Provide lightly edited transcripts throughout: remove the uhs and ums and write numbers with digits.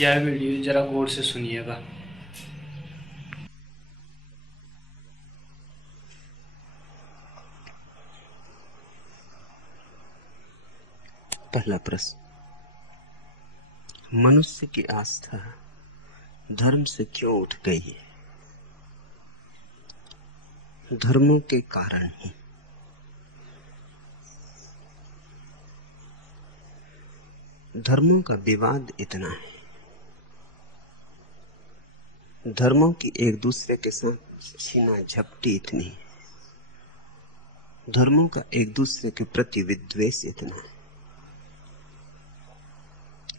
यह वीडियो जरा गौर से सुनिएगा। पहला प्रश्न, मनुष्य की आस्था धर्म से क्यों उठ गई है? धर्मों के कारण ही। धर्मों का विवाद इतना है, धर्मों की एक दूसरे के साथ छीना झपटी इतनी है, धर्मों का एक दूसरे के प्रति विद्वेष इतना है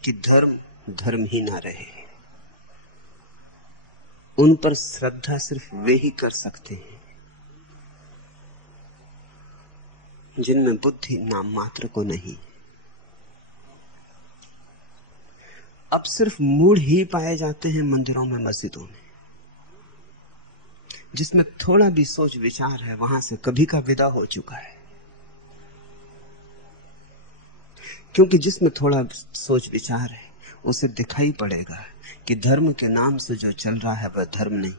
कि धर्म धर्म ही ना रहे। उन पर श्रद्धा सिर्फ वे ही कर सकते हैं जिनमें बुद्धि नाम मात्र को नहीं। अब सिर्फ मूढ़ ही पाए जाते हैं मंदिरों में, मस्जिदों में। जिसमें थोड़ा भी सोच विचार है वहां से कभी का विदा हो चुका है, क्योंकि जिसमें थोड़ा सोच विचार है उसे दिखाई पड़ेगा कि धर्म के नाम से जो चल रहा है वह धर्म नहीं,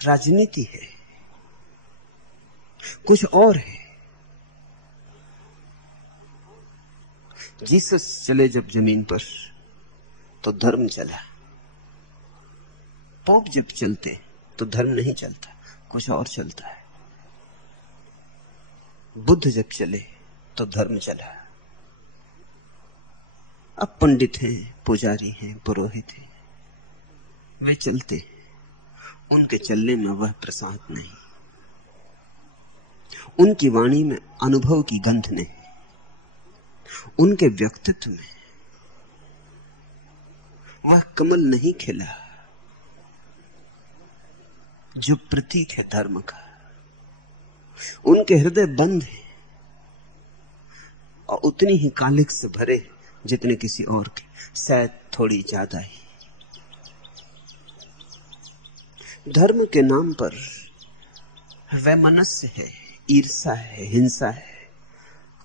राजनीति है, कुछ और है। जीसस चले जब जमीन पर तो धर्म चला, पोप जब चलते तो धर्म नहीं चलता, कुछ और चलता है। बुद्ध जब चले तो धर्म चला। अब पंडित हैं, पुजारी हैं, पुरोहित हैं, वे चलते, उनके चलने में वह प्रसाद नहीं, उनकी वाणी में अनुभव की गंध नहीं, उनके व्यक्तित्व में वह कमल नहीं खिला जो प्रतीक है धर्म का। उनके हृदय बंद है और उतनी ही कालिक से भरे जितने किसी और के, शायद थोड़ी ज्यादा ही। धर्म के नाम पर वैमनस्य है, ईर्षा है, हिंसा है,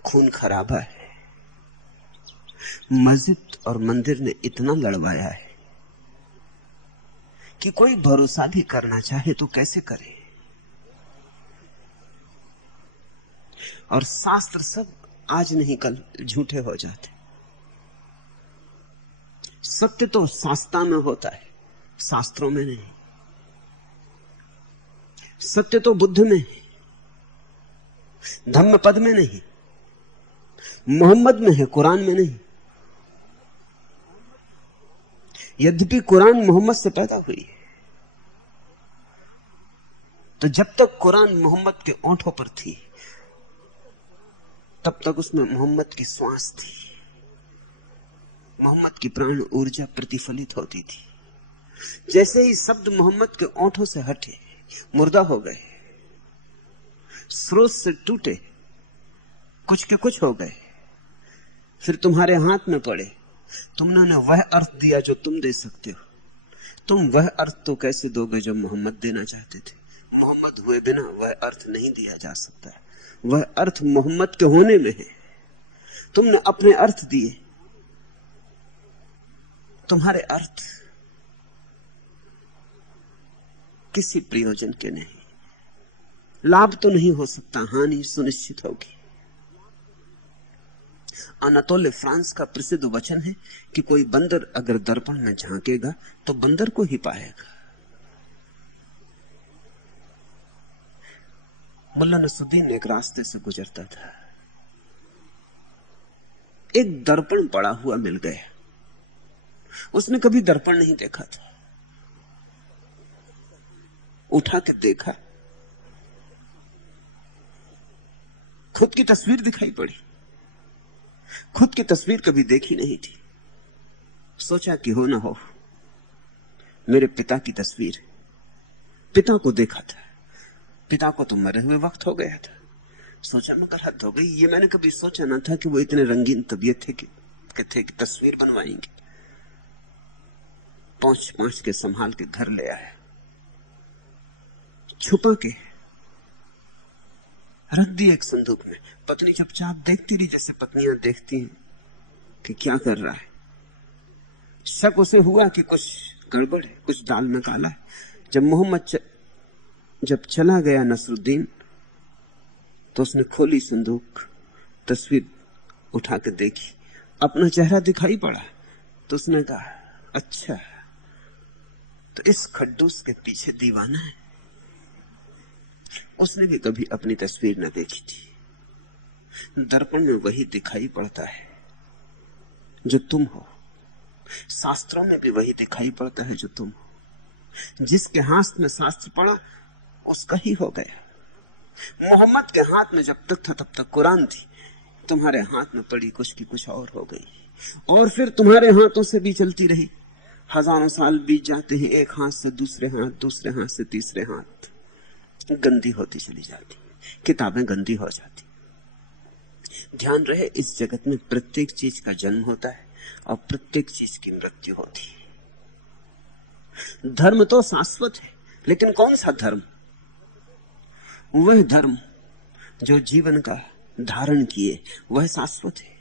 खून खराबा है। मस्जिद और मंदिर ने इतना लड़वाया है कि कोई भरोसा भी करना चाहे तो कैसे करे। और शास्त्र सब आज नहीं कल झूठे हो जाते। सत्य तो शास्त्रा में होता है, शास्त्रों में नहीं। सत्य तो बुद्ध में है, धम्म पद में नहीं, मोहम्मद में है, कुरान में नहीं। यद्यपि कुरान मोहम्मद से पैदा हुई है, तो जब तक कुरान मोहम्मद के ओंठों पर थी तब तक उसमें मोहम्मद की श्वास थी, मोहम्मद की प्राण ऊर्जा प्रतिफलित होती थी। जैसे ही शब्द मोहम्मद के ओंठों से हटे, मुर्दा हो गए, स्रोत से टूटे, कुछ के कुछ हो गए, फिर तुम्हारे हाथ में पड़े, तुमने उन्हें वह अर्थ दिया जो तुम दे सकते हो। तुम वह अर्थ तो कैसे दोगे जो मोहम्मद देना चाहते थे? मोहम्मद हुए बिना वह अर्थ नहीं दिया जा सकता है। वह अर्थ मोहम्मद के होने में है। तुमने अपने अर्थ दिए, तुम्हारे अर्थ किसी प्रयोजन के नहीं। लाभ तो नहीं हो सकता, हानि सुनिश्चित होगी। अनातोले फ्रांस का प्रसिद्ध वचन है कि कोई बंदर अगर दर्पण में झांकेगा तो बंदर को ही पाएगा। मुल्ला नसरुद्दीन एक रास्ते से गुजरता था, एक दर्पण पड़ा हुआ मिल गया। उसने कभी दर्पण नहीं देखा था, उठा के देखा, खुद की तस्वीर दिखाई पड़ी। खुद की तस्वीर कभी देखी नहीं थी। सोचा कि हो ना हो मेरे पिता की तस्वीर। पिता को देखा था, पिता को तो मरे हुए वक्त हो गया था। सोचा मगर हद हो गई, ये मैंने कभी सोचा ना था कि वो इतने रंगीन तबीयत थे कि तस्वीर बनवाएंगे। पहुंच के संभाल के घर ले आया, छुपा के रख दी एक संदूक में। पत्नी चुपचाप देखती रही, जैसे पत्नियां देखती हैं कि क्या कर रहा है। शक उसे हुआ कि कुछ गड़बड़ है, कुछ दाल में काला है। जब मोहम्मद जब चला गया नसरुद्दीन, तो उसने खोली संदूक, तस्वीर उठा के देखी, अपना चेहरा दिखाई पड़ा। तो उसने कहा, अच्छा तो इस खड्डूस के पीछे दीवाना है। उसने भी कभी अपनी तस्वीर न देखी थी। दर्पण में वही दिखाई पड़ता है जो तुम हो, शास्त्रों में भी वही दिखाई पड़ता है जो तुम हो। जिसके हाथ में शास्त्र पड़ा उसका ही हो गया। मोहम्मद के हाथ में जब तक था तब तक कुरान थी, तुम्हारे हाथ में पड़ी कुछ की कुछ और हो गई, और फिर तुम्हारे हाथों से भी चलती रही। हजारों साल बीत जाते हैं, एक हाथ से दूसरे हाथ, दूसरे हाथ से तीसरे हाथ, गंदी होती चली जाती, किताबें गंदी हो जाती। ध्यान रहे, इस जगत में प्रत्येक चीज का जन्म होता है और प्रत्येक चीज की मृत्यु होती है। धर्म तो शाश्वत है, लेकिन कौन सा धर्म? वह धर्म जो जीवन का धारण किए, वह शाश्वत है।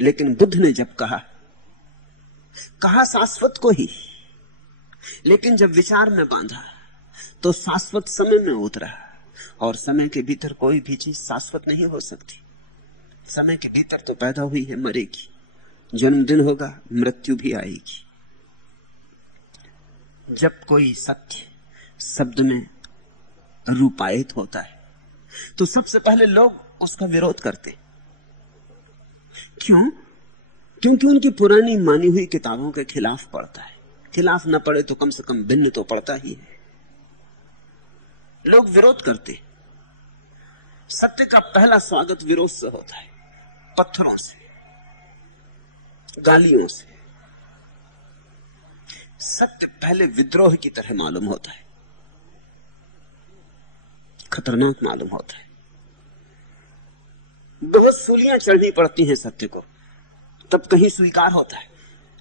लेकिन बुद्ध ने जब कहा शाश्वत को ही, लेकिन जब विचार में बांधा तो शाश्वत समय में उतरा। और समय के भीतर कोई भी चीज शाश्वत नहीं हो सकती। समय के भीतर तो पैदा हुई है, मरेगी, जन्मदिन होगा, मृत्यु भी आएगी। जब कोई सत्य शब्द में रूपायित होता है तो सबसे पहले लोग उसका विरोध करते। क्यों? क्योंकि उनकी पुरानी मानी हुई किताबों के खिलाफ पढ़ता है। खिलाफ न पढ़े तो कम से कम भिन्न तो पढ़ता ही है। लोग विरोध करते। सत्य का पहला स्वागत विरोध से होता है, पत्थरों से, गालियों से। सत्य पहले विद्रोह की तरह मालूम होता है, खतरनाक मालूम होता है। बहुत सूलियां चढ़नी पड़ती हैं सत्य को, तब कहीं स्वीकार होता है।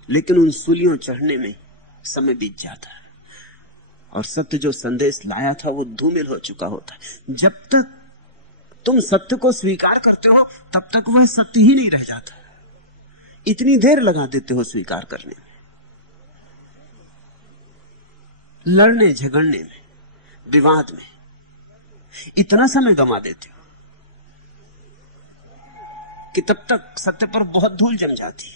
लेकिन उन सूलियों चढ़ने में समय बीत जाता है और सत्य जो संदेश लाया था वो धूमिल हो चुका होता है। जब तक तुम सत्य को स्वीकार करते हो तब तक वह सत्य ही नहीं रह जाता। इतनी देर लगा देते हो स्वीकार करने में, लड़ने झगड़ने में, विवाद में इतना समय गंवा देते हो कि तब तक सत्य पर बहुत धूल जम जाती है।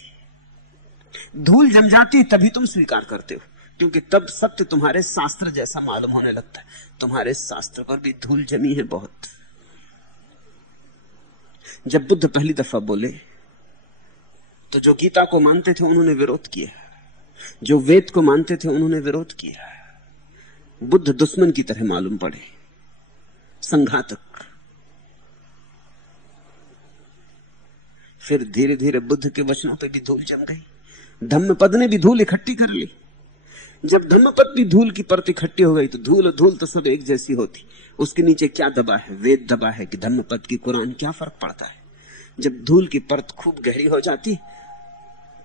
धूल जम जाती है तभी तुम स्वीकार करते हो, क्योंकि तब सत्य तुम्हारे शास्त्र जैसा मालूम होने लगता है। तुम्हारे शास्त्र पर भी धूल जमी है बहुत। जब बुद्ध पहली दफा बोले तो जो गीता को मानते थे उन्होंने विरोध किया, जो वेद को मानते थे उन्होंने विरोध किया। बुद्ध दुश्मन की तरह मालूम पड़े, संघातक। फिर धीरे धीरे बुद्ध के वचनों पे भी धूल जम गई। धम्मपद ने भी धूल इकट्ठी कर ली। जब धम्मपद भी धूल की परत इकट्ठी हो गई तो धूल और धूल तो सब एक जैसी होती। उसके नीचे क्या दबा है? वेद दबा है कि धम्मपद की कुरान? क्या फर्क पड़ता है? जब धूल की परत खूब गहरी हो जाती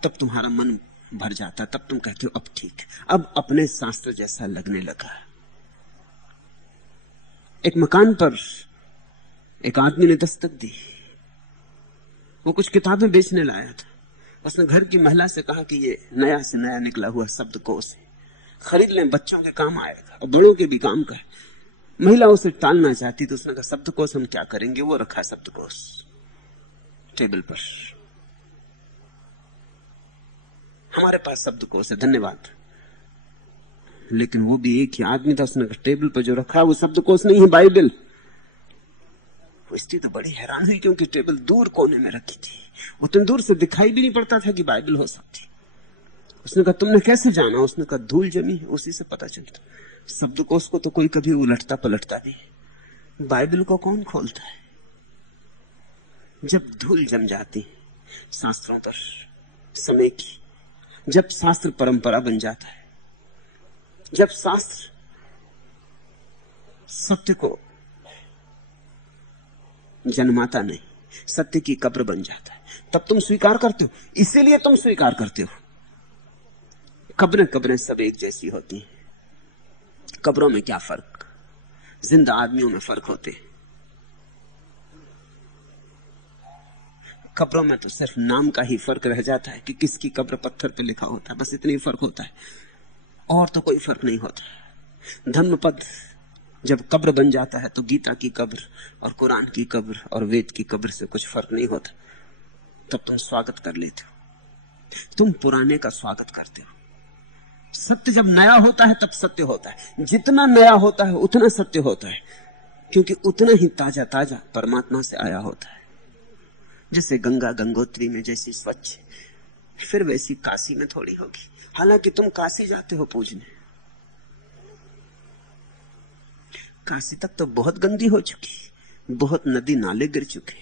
तब तुम्हारा मन भर जाता, तब तुम कहते हो अब ठीक, अब अपने शास्त्र जैसा लगने लगा। एक मकान पर एक आदमी ने दस्तक दी। वो कुछ किताबें बेचने लाया था। उसने घर की महिला से कहा कि ये नया से नया निकला हुआ शब्दकोश है, खरीद लें, बच्चों के काम आएगा और बड़ों के भी काम का है। महिला उसे टालना चाहती तो उसने कहा शब्दकोश हम क्या करेंगे, वो रखा शब्दकोश टेबल पर, हमारे पास शब्दकोश है, धन्यवाद। लेकिन वो भी एक ही आदमी था। उसने कहा टेबल पर जो रखा है वो शब्दकोश नहीं है, बाइबल। वो स्त्री तो बड़ी हैरान हुई क्योंकि टेबल दूर कोने में रखी थी, उतनी दूर से दिखाई भी नहीं पड़ता था कि बाइबल हो सकती। उसने कहा तुमने कैसे जाना? उसने कहा धूल जमी है, उसी से पता चलता। शब्दकोश को तो कोई कभी उलटता पलटता नहीं, बाइबल को कौन खोलता है? जब धूल जम जाती शास्त्रों पर समय की, जब शास्त्र परंपरा बन जाता है, जब शास्त्र सत्य को जन्माता नहीं, सत्य की कब्र बन जाता है, तब तुम स्वीकार करते हो। इसीलिए तुम स्वीकार करते हो। कब्रें कब्रें सब एक जैसी होती हैं। कब्रों में क्या फर्क? जिंदा आदमियों में फर्क होते हैं। कब्रों में तो सिर्फ नाम का ही फर्क रह जाता है कि किसकी कब्र पत्थर पे लिखा होता है, बस इतना ही फर्क होता है, और तो कोई फर्क नहीं होता। धम्मपद जब कब्र बन जाता है तो गीता की कब्र और कुरान की कब्र और वेद की कब्र से कुछ फर्क नहीं होता। तब तुम स्वागत कर लेते हो, तुम पुराने का स्वागत करते हो। सत्य जब नया होता है तब सत्य होता है, जितना नया होता है उतना सत्य होता है, क्योंकि उतना ही ताजा ताजा परमात्मा से आया होता है। जैसे गंगा गंगोत्री में जैसी स्वच्छ, फिर वैसी काशी में थोड़ी होगी। हालांकि तुम काशी जाते हो पूजने, काशी तक तो बहुत गंदी हो चुकी, बहुत नदी नाले गिर चुके,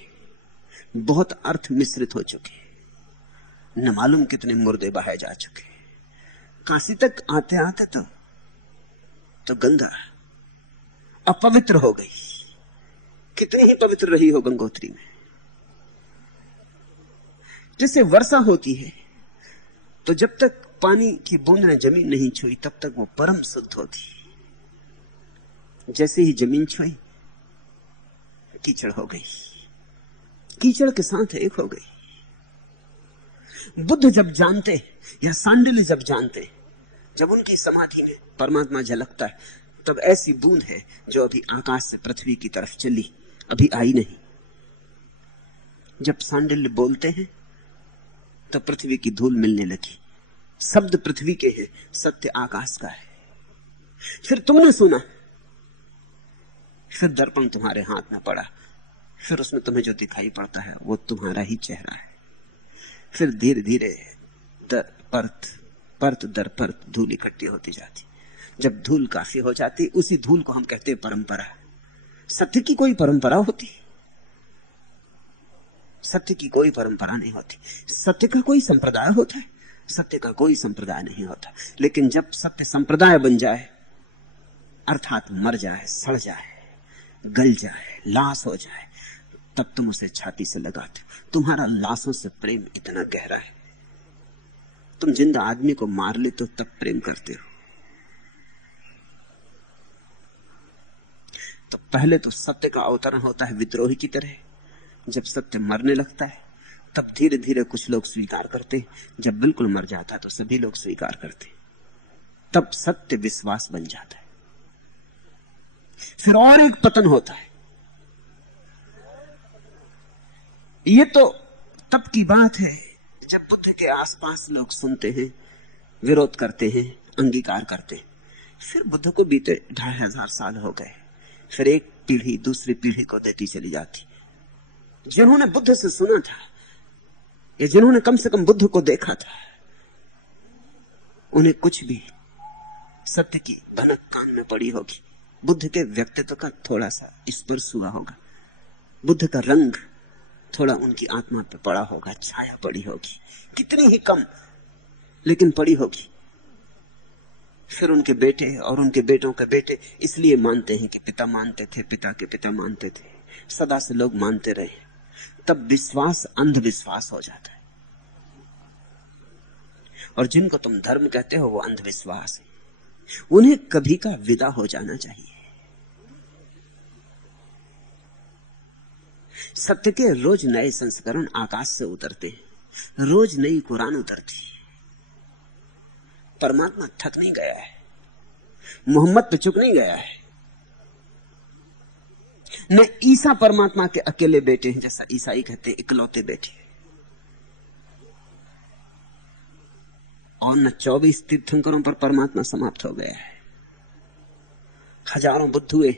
बहुत अर्थ मिश्रित हो चुके, न मालूम कितने मुर्दे बहाए जा चुके। काशी तक आते आते तो गंगा अपवित्र हो गई। कितनी ही पवित्र रही हो गंगोत्री में। जैसे वर्षा होती है तो जब तक पानी की बूंद ने जमीन नहीं छुई तब तक वो परम शुद्ध होती, जैसे ही जमीन छुई कीचड़ हो गई, कीचड़ के साथ एक हो गई। बुद्ध जब जानते या सांडिल्य जब जानते, जब उनकी समाधि में परमात्मा झलकता है, तब ऐसी बूंद है जो अभी आकाश से पृथ्वी की तरफ चली, अभी आई नहीं। जब सांडिल्य बोलते हैं तो पृथ्वी की धूल मिलने लगी। शब्द पृथ्वी के हैं, सत्य आकाश का है। फिर तुमने सुना, फिर दर्पण तुम्हारे हाथ में पड़ा, फिर उसमें तुम्हें जो दिखाई पड़ता है वो तुम्हारा ही चेहरा है। फिर धीरे धीरे परत दर परत धूल इकट्ठी होती जाती। जब धूल काफी हो जाती, उसी धूल को हम कहते हैं परंपरा। सत्य की कोई परंपरा होती? सत्य की कोई परंपरा नहीं होती। सत्य का कोई संप्रदाय होता है? सत्य का कोई संप्रदाय नहीं होता। लेकिन जब सत्य संप्रदाय बन जाए, अर्थात मर जाए, सड़ जाए, गल जाए, लाश हो जाए, तब तुम उसे छाती से लगाते हो। तुम्हारा लाशों से प्रेम इतना गहरा है, तुम जिंदा आदमी को मार लेते हो तब प्रेम करते हो। तो पहले तो सत्य का अवतरण होता है विद्रोही की तरह। जब सत्य मरने लगता है तब धीरे धीरे कुछ लोग स्वीकार करते, जब बिल्कुल मर जाता है तो सभी लोग स्वीकार करते, तब सत्य विश्वास बन जाता है। फिर और एक पतन होता है। ये तो तब की बात है जब बुद्ध के आसपास लोग सुनते हैं, विरोध करते हैं, अंगीकार करते हैं। फिर बुद्ध को बीते 2500 साल हो गए, फिर एक पीढ़ी दूसरी पीढ़ी को देती चली जाती। जिन्होंने बुद्ध से सुना था या जिन्होंने कम से कम बुद्ध को देखा था, उन्हें कुछ भी सत्य की भनक कान में पड़ी होगी। बुद्ध के व्यक्तित्व का थोड़ा सा स्पर्श हुआ होगा, बुद्ध का रंग थोड़ा उनकी आत्मा पे पड़ा होगा, छाया पड़ी होगी, कितनी ही कम लेकिन पड़ी होगी। फिर उनके बेटे और उनके बेटों के बेटे इसलिए मानते हैं कि पिता मानते थे, पिता के पिता मानते थे, सदा से लोग मानते रहे। तब विश्वास अंधविश्वास हो जाता है, और जिनको तुम धर्म कहते हो वो अंधविश्वास है। उन्हें कभी का विदा हो जाना चाहिए। सत्य के रोज नए संस्करण आकाश से उतरते हैं, रोज नई कुरान उतरती। परमात्मा थक नहीं गया है, मोहम्मद पे चुक नहीं गया है। न ईसा परमात्मा के अकेले बेटे हैं, जैसा ईसाई कहते हैं इकलौते बेटे, और न 24 तीर्थंकरों पर परमात्मा समाप्त हो गया है। हजारों बुद्ध हुए,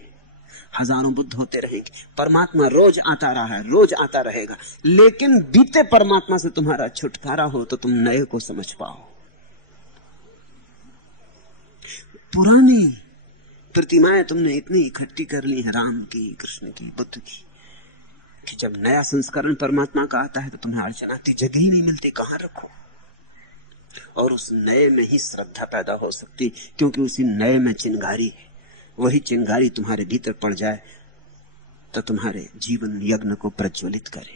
हजारों बुद्ध होते रहेंगे। परमात्मा रोज आता रहा है, रोज आता रहेगा। लेकिन बीते परमात्मा से तुम्हारा छुटकारा हो तो तुम नए को समझ पाओ। पुरानी प्रतिमाएं तुमने इतनी इकट्ठी कर ली है, राम की, कृष्ण की, बुद्ध की, कि जब नया संस्करण परमात्मा का आता है तो तुम्हें अड़चन आती, जगह ही नहीं मिलती, कहां रखो। और उस नए में ही श्रद्धा पैदा हो सकती, क्योंकि उसी नए में चिंगारी है। वही चिंगारी तुम्हारे भीतर पड़ जाए तो तुम्हारे जीवन यज्ञ को प्रज्वलित करे।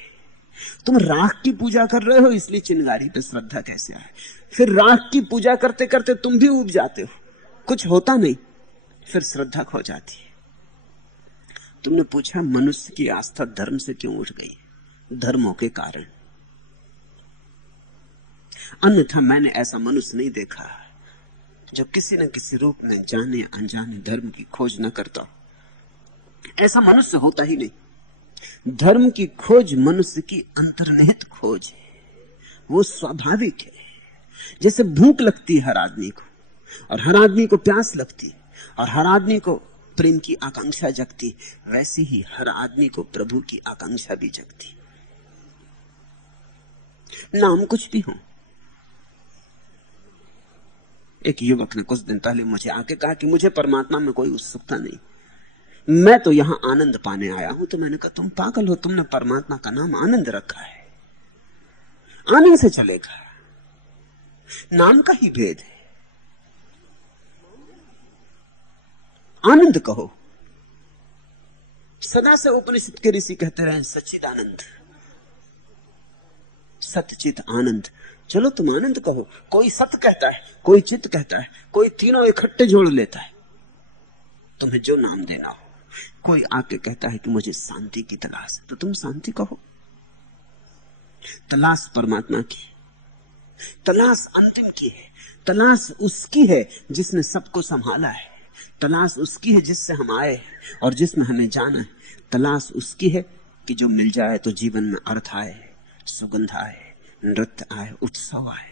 तुम राख की पूजा कर रहे हो, इसलिए चिंगारी पे श्रद्धा कैसे आए? फिर राख की पूजा करते करते तुम भी उब जाते हो, कुछ होता नहीं, फिर श्रद्धा खो जाती है। तुमने पूछा मनुष्य की आस्था धर्म से क्यों उठ गई? धर्मों के कारण। अन्यथा मैंने ऐसा मनुष्य नहीं देखा जो किसी न किसी रूप में जाने अनजाने धर्म की खोज न करता। ऐसा मनुष्य होता ही नहीं। धर्म की खोज मनुष्य की अंतर्निहित खोज है, वो स्वाभाविक है। जैसे भूख लगती है हर आदमी को, और हर आदमी को प्यास लगती है, और हर आदमी को प्रेम की आकांक्षा जगती, वैसे ही हर आदमी को प्रभु की आकांक्षा भी जगती। नाम कुछ भी हो। एक युवक ने कुछ दिन पहले मुझे आके कहा कि मुझे परमात्मा में कोई उत्सुकता नहीं, मैं तो यहां आनंद पाने आया हूं। तो मैंने कहा तुम पागल हो, तुमने परमात्मा का नाम आनंद रखा है, आनंद से चलेगा, नाम का ही भेद है। आनंद कहो। सदा से उपनिषद के ऋषि कहते रहे सच्चिदानंद, सतचित आनंद। चलो तुम आनंद कहो। कोई सत कहता है, कोई चित कहता है, कोई तीनों इकट्ठे जोड़ लेता है, तुम्हें जो नाम देना हो। कोई आके कहता है कि मुझे शांति की तलाश है, तो तुम शांति कहो। तलाश परमात्मा की, तलाश अंतिम की है, तलाश उसकी है जिसने सबको संभाला है, तलाश उसकी है जिससे हम आए और जिसमें हमें जाना है। तलाश उसकी है कि जो मिल जाए तो जीवन में अर्थ आए, सुगंध आए, नृत्य आए, उत्सव आए।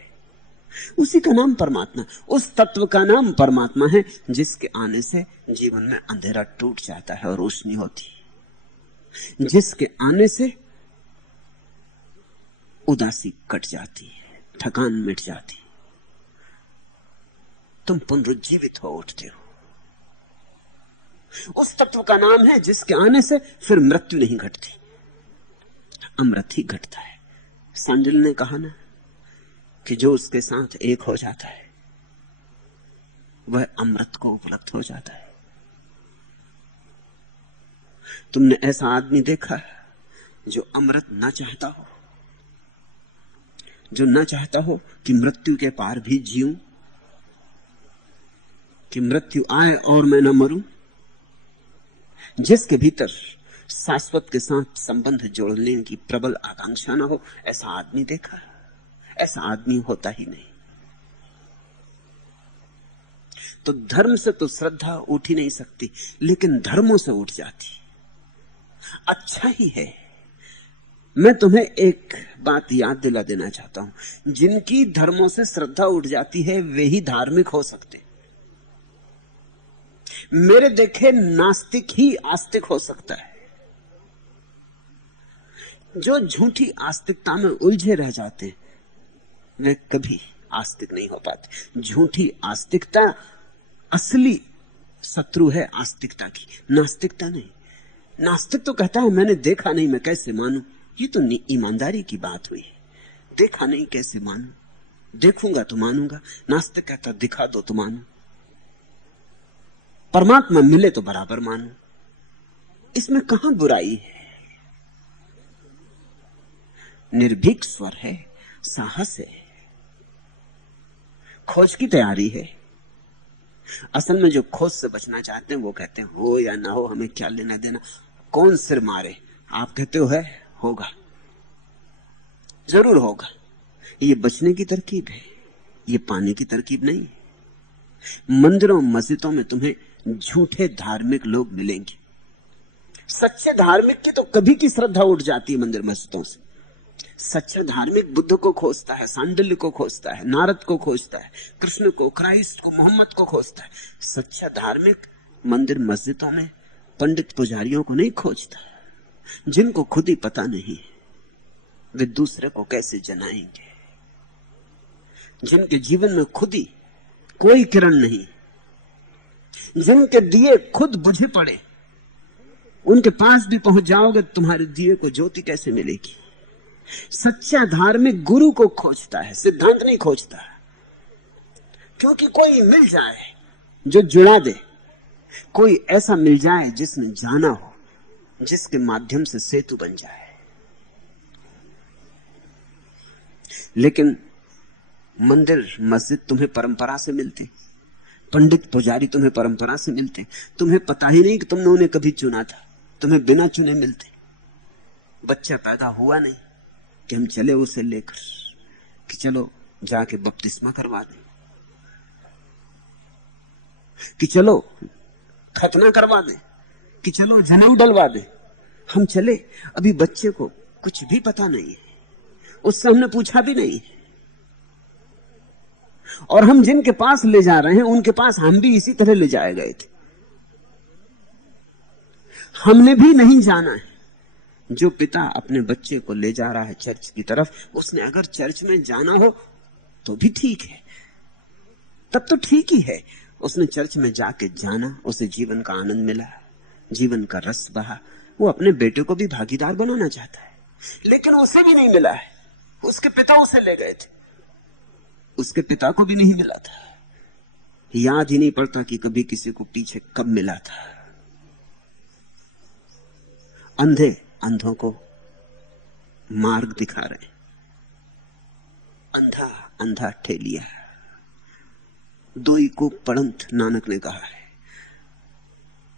उसी का नाम परमात्मा, उस तत्व का नाम परमात्मा है जिसके आने से जीवन में अंधेरा टूट जाता है और रोशनी होती, जिसके आने से उदासी कट जाती है, थकान मिट जाती, तुम पुनरुज्जीवित हो उठते हो। उस तत्व का नाम है जिसके आने से फिर मृत्यु नहीं घटती, अमृत ही घटता है। सांडिल ने कहा ना कि जो उसके साथ एक हो जाता है वह अमृत को उपलब्ध हो जाता है। तुमने ऐसा आदमी देखा है जो अमृत ना चाहता हो, जो ना चाहता हो कि मृत्यु के पार भी जीऊं, कि मृत्यु आए और मैं न मरूं, जिसके भीतर शाश्वत के साथ संबंध जोड़ने की प्रबल आकांक्षा ना हो, ऐसा आदमी देखा है? ऐसा आदमी होता ही नहीं। तो धर्म से तो श्रद्धा उठ ही नहीं सकती, लेकिन धर्मों से उठ जाती। अच्छा ही है। मैं तुम्हें एक बात याद दिला देना चाहता हूं, जिनकी धर्मों से श्रद्धा उठ जाती है वे ही धार्मिक हो सकते। मेरे देखे नास्तिक ही आस्तिक हो सकता है। जो झूठी आस्तिकता में उलझे रह जाते हैं वे कभी आस्तिक नहीं हो पाते। झूठी आस्तिकता असली शत्रु है आस्तिकता की, नास्तिकता नहीं। नास्तिक तो कहता है मैंने देखा नहीं, मैं कैसे मानूं। ये तो ईमानदारी की बात हुई। देखा नहीं कैसे मानूं, देखूंगा तो मानूंगा। नास्तिक कहता दिखा दो तो मानूं, परमात्मा मिले तो बराबर मानूं। इसमें कहां बुराई है? निर्भीक स्वर है, साहस है, खोज की तैयारी है। असल में जो खोज से बचना चाहते हैं वो कहते हैं हो या ना हो हमें क्या लेना देना, कौन सिर मारे। आप कहते हो है, होगा, जरूर होगा। ये बचने की तरकीब है, ये पाने की तरकीब नहीं। मंदिरों मस्जिदों में तुम्हें झूठे धार्मिक लोग मिलेंगे। सच्चे धार्मिक की तो कभी की श्रद्धा उठ जाती है मंदिर मस्जिदों से। सच्चा धार्मिक बुद्ध को खोजता है, सांडिल्य को खोजता है, नारद को खोजता है, कृष्ण को, क्राइस्ट को, मोहम्मद को खोजता है। सच्चा धार्मिक मंदिर मस्जिदों में पंडित पुजारियों को नहीं खोजता, जिनको खुद ही पता नहीं वे दूसरे को कैसे जनाएंगे, जिनके जीवन में खुद ही कोई किरण नहीं, जिनके दिए खुद बुझे पड़े, उनके पास भी पहुंच जाओगे तुम्हारे दिए को ज्योति कैसे मिलेगी। सच्चा धार्मिक गुरु को खोजता है, सिद्धांत नहीं खोजता। क्योंकि कोई मिल जाए जो जुड़ा दे, कोई ऐसा मिल जाए जिसने जाना हो, जिसके माध्यम से सेतु बन जाए। लेकिन मंदिर मस्जिद तुम्हें परंपरा से मिलते, पंडित पुजारी तुम्हें परंपरा से मिलते। तुम्हें पता ही नहीं कि तुमने उन्हें कभी चुना था, तुम्हें बिना चुने मिलते। बच्चा पैदा हुआ नहीं कि हम चले उसे लेकर कि चलो जाके बपतिस्मा करवा दे, कि चलो खतना करवा दे, कि चलो जनेऊ डलवा दे। हम चले, अभी बच्चे को कुछ भी पता नहीं है, उससे हमने पूछा भी नहीं, और हम जिनके पास ले जा रहे हैं उनके पास हम भी इसी तरह ले जाए गए थे। हमने भी नहीं जाना है। जो पिता अपने बच्चे को ले जा रहा है चर्च की तरफ, उसने अगर चर्च में जाना हो तो भी ठीक है, तब तो ठीक ही है। उसने चर्च में जाके जाना, उसे जीवन का आनंद मिला, जीवन का रस बहा, वो अपने बेटे को भी भागीदार बनाना चाहता है, लेकिन उसे भी नहीं मिला है। उसके पिता उसे ले गए थे, उसके पिता को भी नहीं मिला था। याद ही नहीं पड़ता कि कभी किसी को पीछे कब मिला था। अंधे अंधों को मार्ग दिखा रहे, अंधा अंधा ठेलिया, दोई को पड़ंत नानक ने कहा है।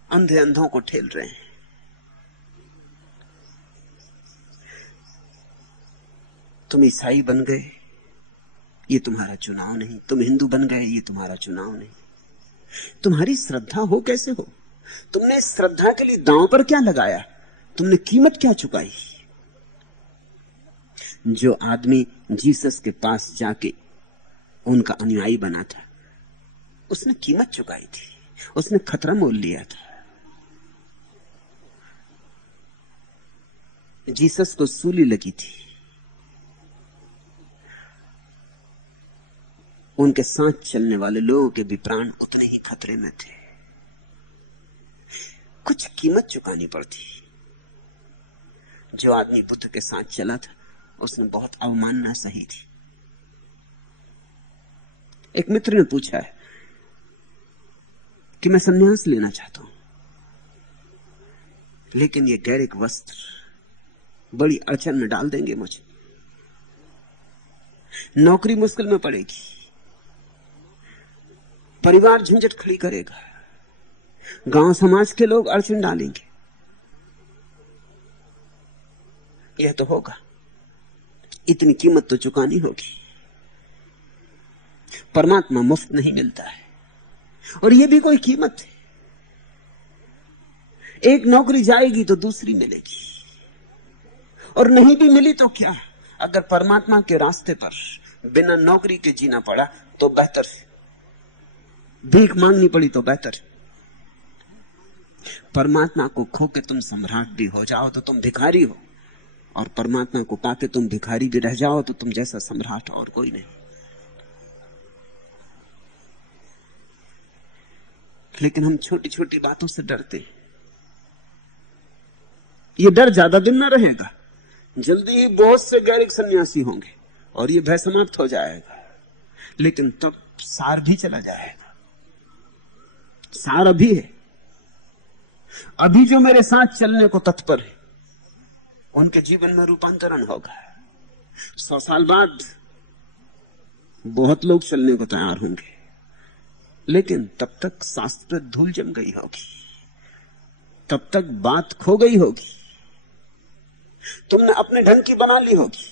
अंधे अंधों को ठेल रहे हैं। तुम ईसाई बन गए, ये तुम्हारा चुनाव नहीं। तुम हिंदू बन गए, ये तुम्हारा चुनाव नहीं। तुम्हारी श्रद्धा हो कैसे हो, तुमने इस श्रद्धा के लिए दांव पर क्या लगाया, तुमने कीमत क्या चुकाई। जो आदमी जीसस के पास जाके उनका अनुयायी बना था, उसने कीमत चुकाई थी, उसने खतरा मोल लिया था। जीसस को सूली लगी थी, उनके साथ चलने वाले लोगों के भी प्राण उतने ही खतरे में थे। कुछ कीमत चुकानी पड़ती। जो आदमी बुद्ध के साथ चला था, उसने बहुत अवमानना सही थी। एक मित्र ने पूछा है कि मैं संन्यास लेना चाहता हूं, लेकिन ये गैरिक वस्त्र बड़ी अड़चन में डाल देंगे मुझे, नौकरी मुश्किल में पड़ेगी, परिवार झंझट खड़ी करेगा, गांव समाज के लोग अड़चन डालेंगे। यह तो होगा, इतनी कीमत तो चुकानी होगी। परमात्मा मुफ्त नहीं मिलता है, और यह भी कोई कीमत है। एक नौकरी जाएगी तो दूसरी मिलेगी, और नहीं भी मिली तो क्या, अगर परमात्मा के रास्ते पर बिना नौकरी के जीना पड़ा तो बेहतर है, भीख मांगनी पड़ी तो बेहतर है। परमात्मा को खो के तुम सम्राट भी हो जाओ तो तुम भिखारी हो, और परमात्मा को पाके तुम भिखारी भी रह जाओ तो तुम जैसा सम्राट और कोई नहीं। लेकिन हम छोटी छोटी बातों से डरते हैं। ये डर ज्यादा दिन न रहेगा, जल्दी ही बहुत से गैरिक सन्यासी होंगे और ये भय समाप्त हो जाएगा, लेकिन तब सार भी चला जाएगा। सार अभी है। अभी जो मेरे साथ चलने को तत्पर है, उनके जीवन में रूपांतरण होगा। 100 साल बाद बहुत लोग चलने को तैयार होंगे, लेकिन तब तक शास्त्र पर धूल जम गई होगी, तब तक बात खो गई होगी, तुमने अपने ढंग की बना ली होगी।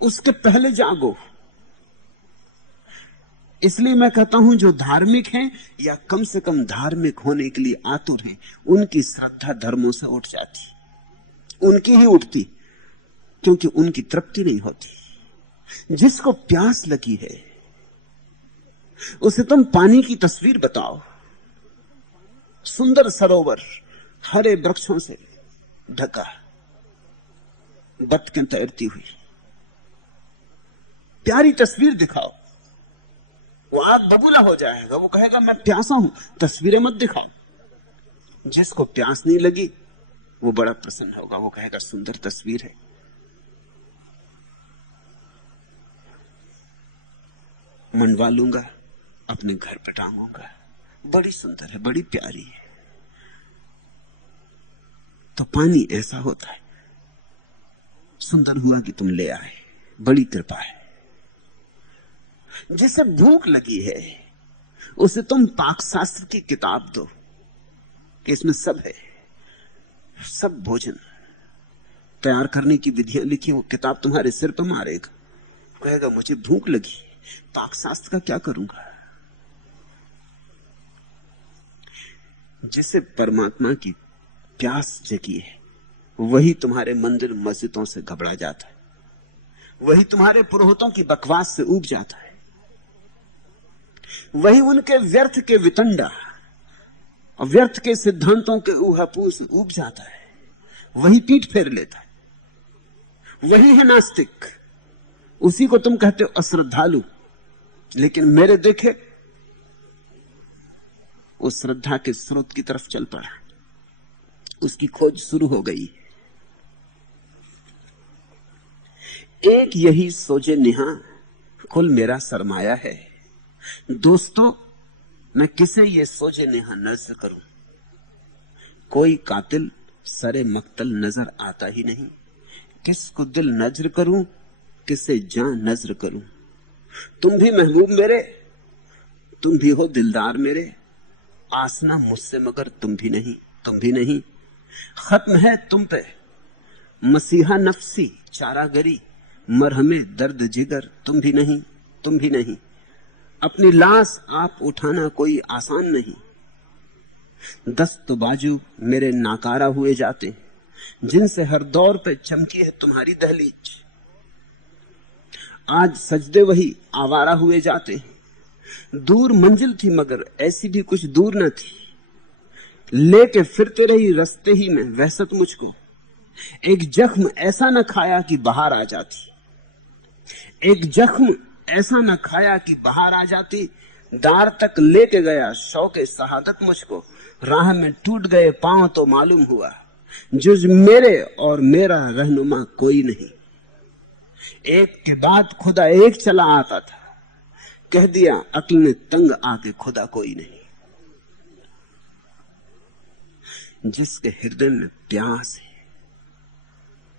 उसके पहले जागो। इसलिए मैं कहता हूं, जो धार्मिक हैं या कम से कम धार्मिक होने के लिए आतुर हैं, उनकी श्रद्धा धर्मों से उठ जाती, उनकी ही उठती, क्योंकि उनकी तृप्ति नहीं होती। जिसको प्यास लगी है उसे तुम पानी की तस्वीर बताओ, सुंदर सरोवर हरे वृक्षों से ढका, बतखें तैरती हुई, प्यारी तस्वीर दिखाओ, वो आग बबूला हो जाएगा, वो कहेगा मैं प्यासा हूं, तस्वीरें मत दिखाओ। जिसको प्यास नहीं लगी वो बड़ा प्रसन्न होगा, वो कहेगा सुंदर तस्वीर है। मनवा लूंगा, अपने घर पे टांगूंगा, बड़ी सुंदर है, बड़ी प्यारी है। तो पानी ऐसा होता है, सुंदर हुआ कि तुम ले आए, बड़ी कृपा है। जिसे भूख लगी है उसे तुम पाकशास्त्र की किताब दो कि इसमें सब है, सब भोजन, तैयार करने की विधियां लिखी, वो किताब तुम्हारे सिर पर मारेगा, कहेगा मुझे भूख लगी, पाकशास्त्र का क्या करूंगा। जिसे परमात्मा की प्यास जगी है वही तुम्हारे मंदिर मस्जिदों से घबरा जाता है, वही तुम्हारे पुरोहितों की बकवास से ऊब जाता है, वही उनके व्यर्थ के वितंडा और व्यर्थ के सिद्धांतों के ऊहापोह से ऊब जाता है, वही पीठ फेर लेता है, वही है नास्तिक। उसी को तुम कहते हो अश्रद्धालु, लेकिन मेरे देखे उस श्रद्धा के स्रोत की तरफ चल पड़ा, उसकी खोज शुरू हो गई। एक यही सोजे निहा कुल मेरा सरमाया है। दोस्तों, मैं किसे ये सोजे नेहा नजर करूं? कोई कातिल सरे मक्तल नजर आता ही नहीं। किसको दिल नजर करूं, किसे जान नजर करूं? तुम भी महबूब मेरे, तुम भी हो दिलदार मेरे, आसना मुझसे मगर तुम भी नहीं, तुम भी नहीं। खत्म है तुम पे मसीहा नफसी चारागरी, मरहमे दर्द जिगर तुम भी नहीं, तुम भी नहीं। अपनी लाश आप उठाना कोई आसान नहीं। दस्त बाजू मेरे नाकारा हुए जाते, जिनसे हर दौर पे चमकी है तुम्हारी दहलीज। आज सजदे वही आवारा हुए जाते। दूर मंजिल थी मगर ऐसी भी कुछ दूर न थी, लेके फिरते रही रास्ते ही में वहशत मुझको। एक जख्म ऐसा न खाया कि बाहर आ जाती, एक जख्म ऐसा न खाया कि बाहर आ जाती। दार तक लेके गया शौके शहादत मुझको, राह में टूट गए पांव तो मालूम हुआ, जुज मेरे और मेरा रहनुमा कोई नहीं। एक के बाद खुदा एक चला आता था, कह दिया अक्ल ने तंग आके खुदा कोई नहीं। जिसके हृदय में प्यास है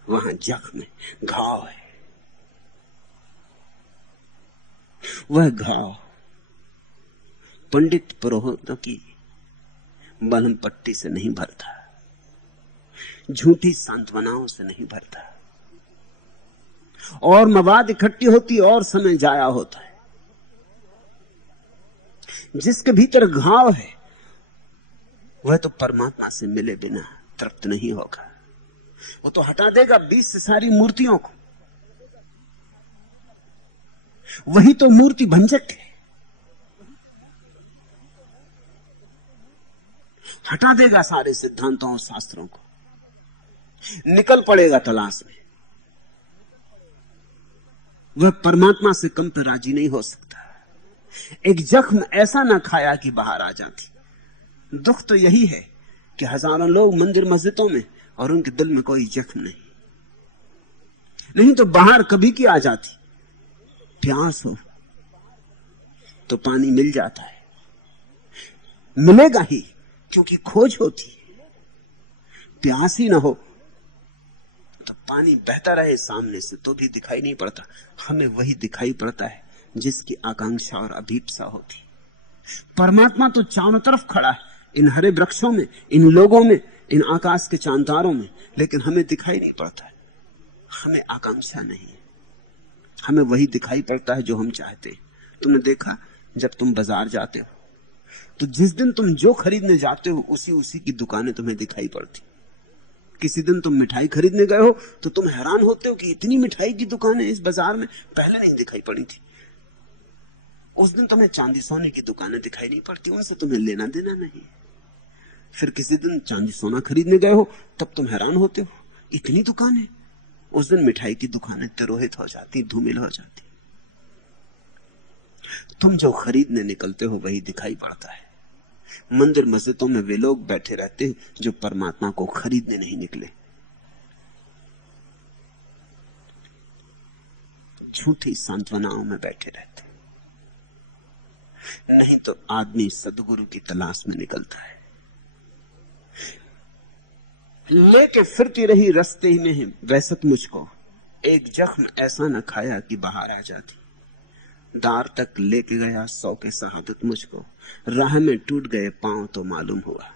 वहां जख्म है, घाव है। वह घाव पंडित पुरोहितों की बलम पट्टी से नहीं भरता, झूठी सांत्वनाओं से नहीं भरता, और मवाद इकट्ठी होती और समय जाया होता है। जिसके भीतर घाव है वह तो परमात्मा से मिले बिना तृप्त नहीं होगा। वो तो हटा देगा 20 से सारी मूर्तियों को, वही तो मूर्ति भंजक है। हटा देगा सारे सिद्धांतों और शास्त्रों को, निकल पड़ेगा तलाश में। वह परमात्मा से कम पर राजी नहीं हो सकता। एक जख्म ऐसा ना खाया कि बाहर आ जाती। दुख तो यही है कि हजारों लोग मंदिर मस्जिदों में और उनके दिल में कोई जख्म नहीं तो बाहर कभी की आ जाती। प्यास हो तो पानी मिल जाता है, मिलेगा ही क्योंकि खोज होती है। प्यास ही ना हो तो पानी बहता रहे सामने से तो भी दिखाई नहीं पड़ता। हमें वही दिखाई पड़ता है जिसकी आकांक्षा और अभीप्सा होती। परमात्मा तो चारों तरफ खड़ा है, इन हरे वृक्षों में, इन लोगों में, इन आकाश के चांतारों में, लेकिन हमें दिखाई नहीं पड़ता है। हमें आकांक्षा नहीं है, हमें वही दिखाई पड़ता है जो हम चाहते हैं। तुमने देखा, जब तुम बाजार जाते हो तो जिस दिन तुम जो खरीदने जाते हो उसी की दुकानें तुम्हें दिखाई पड़ती। किसी दिन तुम मिठाई खरीदने गए हो तो तुम हैरान होते हो कि इतनी मिठाई की दुकानें इस बाजार में पहले नहीं दिखाई पड़ी थी। उस दिन तुम्हें चांदी सोने की दुकानें दिखाई नहीं पड़ती, उनसे तुम्हें लेना देना नहीं। फिर किसी दिन चांदी सोना खरीदने गए हो तब तुम हैरान होते हो, इतनी दुकानें। उस दिन मिठाई की दुकानें तिरोहित हो जाती, धूमिल हो जाती। तुम जो खरीदने निकलते हो वही दिखाई पड़ता है। मंदिर मस्जिदों में वे लोग बैठे रहते हैं जो परमात्मा को खरीदने नहीं निकले, झूठी सांत्वनाओं में बैठे रहते। नहीं तो आदमी सदगुरु की तलाश में निकलता है। लेके फिरती रही रास्ते ही में वहशत मुझको, एक जख्म ऐसा न खाया कि बाहर आ जाती। दार तक लेके गया सौ के शहादत मुझको, राह में टूट गए पांव तो मालूम हुआ।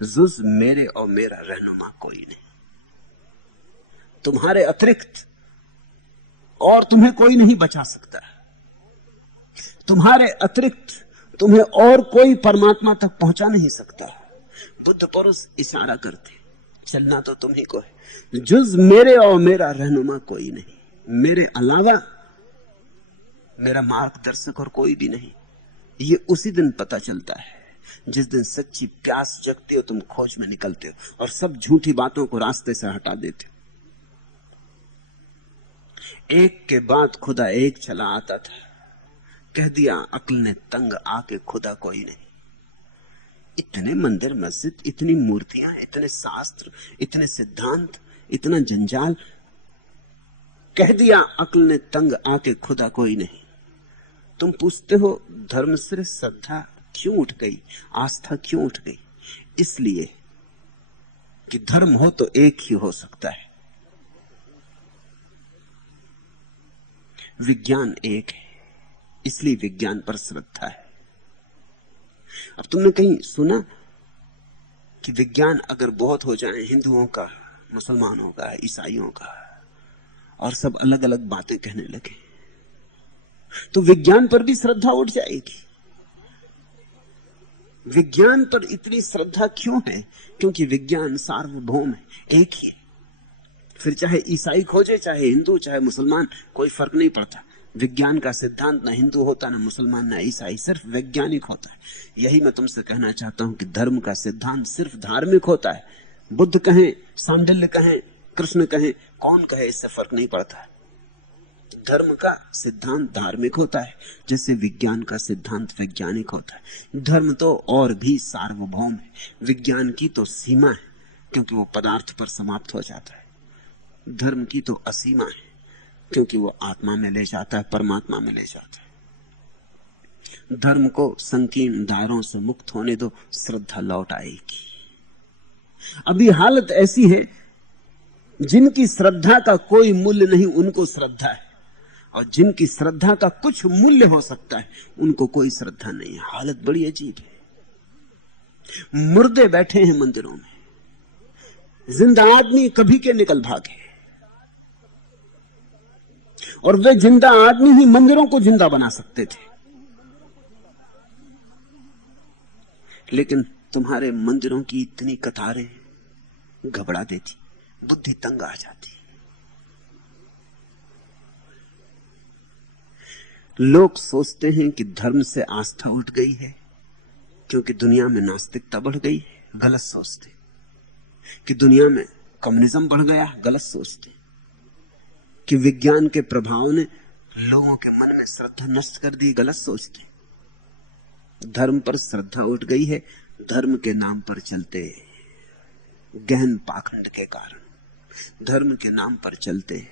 जुज मेरे और मेरा रहनुमा कोई नहीं। तुम्हारे अतिरिक्त और तुम्हें कोई नहीं बचा सकता। तुम्हारे अतिरिक्त तुम्हें और कोई परमात्मा तक पहुंचा नहीं सकता। बुद्ध पुरुष इशारा करते, चलना तो तुम्ही को है। जुज मेरे और मेरा रहनुमा कोई नहीं, मेरे अलावा मेरा मार्गदर्शक और कोई भी नहीं। ये उसी दिन पता चलता है जिस दिन सच्ची प्यास जगते हो, तुम खोज में निकलते हो और सब झूठी बातों को रास्ते से हटा देते हो। एक के बाद खुदा एक चला आता था, कह दिया अक्ल ने तंग आके खुदा कोई नहीं। इतने मंदिर मस्जिद, इतनी मूर्तियां, इतने शास्त्र, इतने सिद्धांत, इतना जंजाल, कह दिया अक्ल ने तंग आके खुदा कोई नहीं। तुम पूछते हो धर्म से श्रद्धा क्यों उठ गई, आस्था क्यों उठ गई? इसलिए कि धर्म हो तो एक ही हो सकता है, विज्ञान एक है, इसलिए विज्ञान पर श्रद्धा है। अब तुमने कहीं सुना कि विज्ञान अगर बहुत हो जाए, हिंदुओं का, मुसलमानों का, ईसाइयों का, और सब अलग अलग बातें कहने लगे, तो विज्ञान पर भी श्रद्धा उठ जाएगी। विज्ञान पर इतनी श्रद्धा क्यों है? क्योंकि विज्ञान सार्वभौम है, एक ही है। फिर चाहे ईसाई खोजे, चाहे हिंदू, चाहे मुसलमान, कोई फर्क नहीं पड़ता। विज्ञान का सिद्धांत ना हिंदू होता, ना मुसलमान, ना ईसाई, सिर्फ वैज्ञानिक होता है। यही मैं तुमसे कहना चाहता हूं कि धर्म का सिद्धांत सिर्फ धार्मिक होता है। बुद्ध कहें, सांडिल्य कहें, कृष्ण कहें, कौन कहे, इससे फर्क नहीं पड़ता। धर्म का सिद्धांत धार्मिक होता है, जैसे विज्ञान का सिद्धांत वैज्ञानिक होता है। धर्म तो और भी सार्वभौम है, विज्ञान की तो सीमा है, क्योंकि वो पदार्थ पर समाप्त हो जाता है। धर्म की तो असीमा है, क्योंकि वो आत्मा में ले जाता है, परमात्मा में ले जाता है। धर्म को संकीर्ण दायरों से मुक्त होने दो, श्रद्धा लौट आएगी। अभी हालत ऐसी है, जिनकी श्रद्धा का कोई मूल्य नहीं, उनको श्रद्धा है, और जिनकी श्रद्धा का कुछ मूल्य हो सकता है, उनको कोई श्रद्धा नहीं है। हालत बड़ी अजीब है। मुर्दे बैठे हैं मंदिरों में, जिंदा आदमी कभी के निकल भागे, और वे जिंदा आदमी ही मंदिरों को जिंदा बना सकते थे। लेकिन तुम्हारे मंदिरों की इतनी कतारें घबरा देती, बुद्धि तंग आ जाती। लोग सोचते हैं कि धर्म से आस्था उठ गई है क्योंकि दुनिया में नास्तिकता बढ़ गई है। गलत सोचते। कि दुनिया में कम्युनिज्म बढ़ गया, गलत सोचते। कि विज्ञान के प्रभाव ने लोगों के मन में श्रद्धा नष्ट कर दी, गलत सोचते। धर्म पर श्रद्धा उठ गई है धर्म के नाम पर चलते गहन पाखंड के कारण, धर्म के नाम पर चलते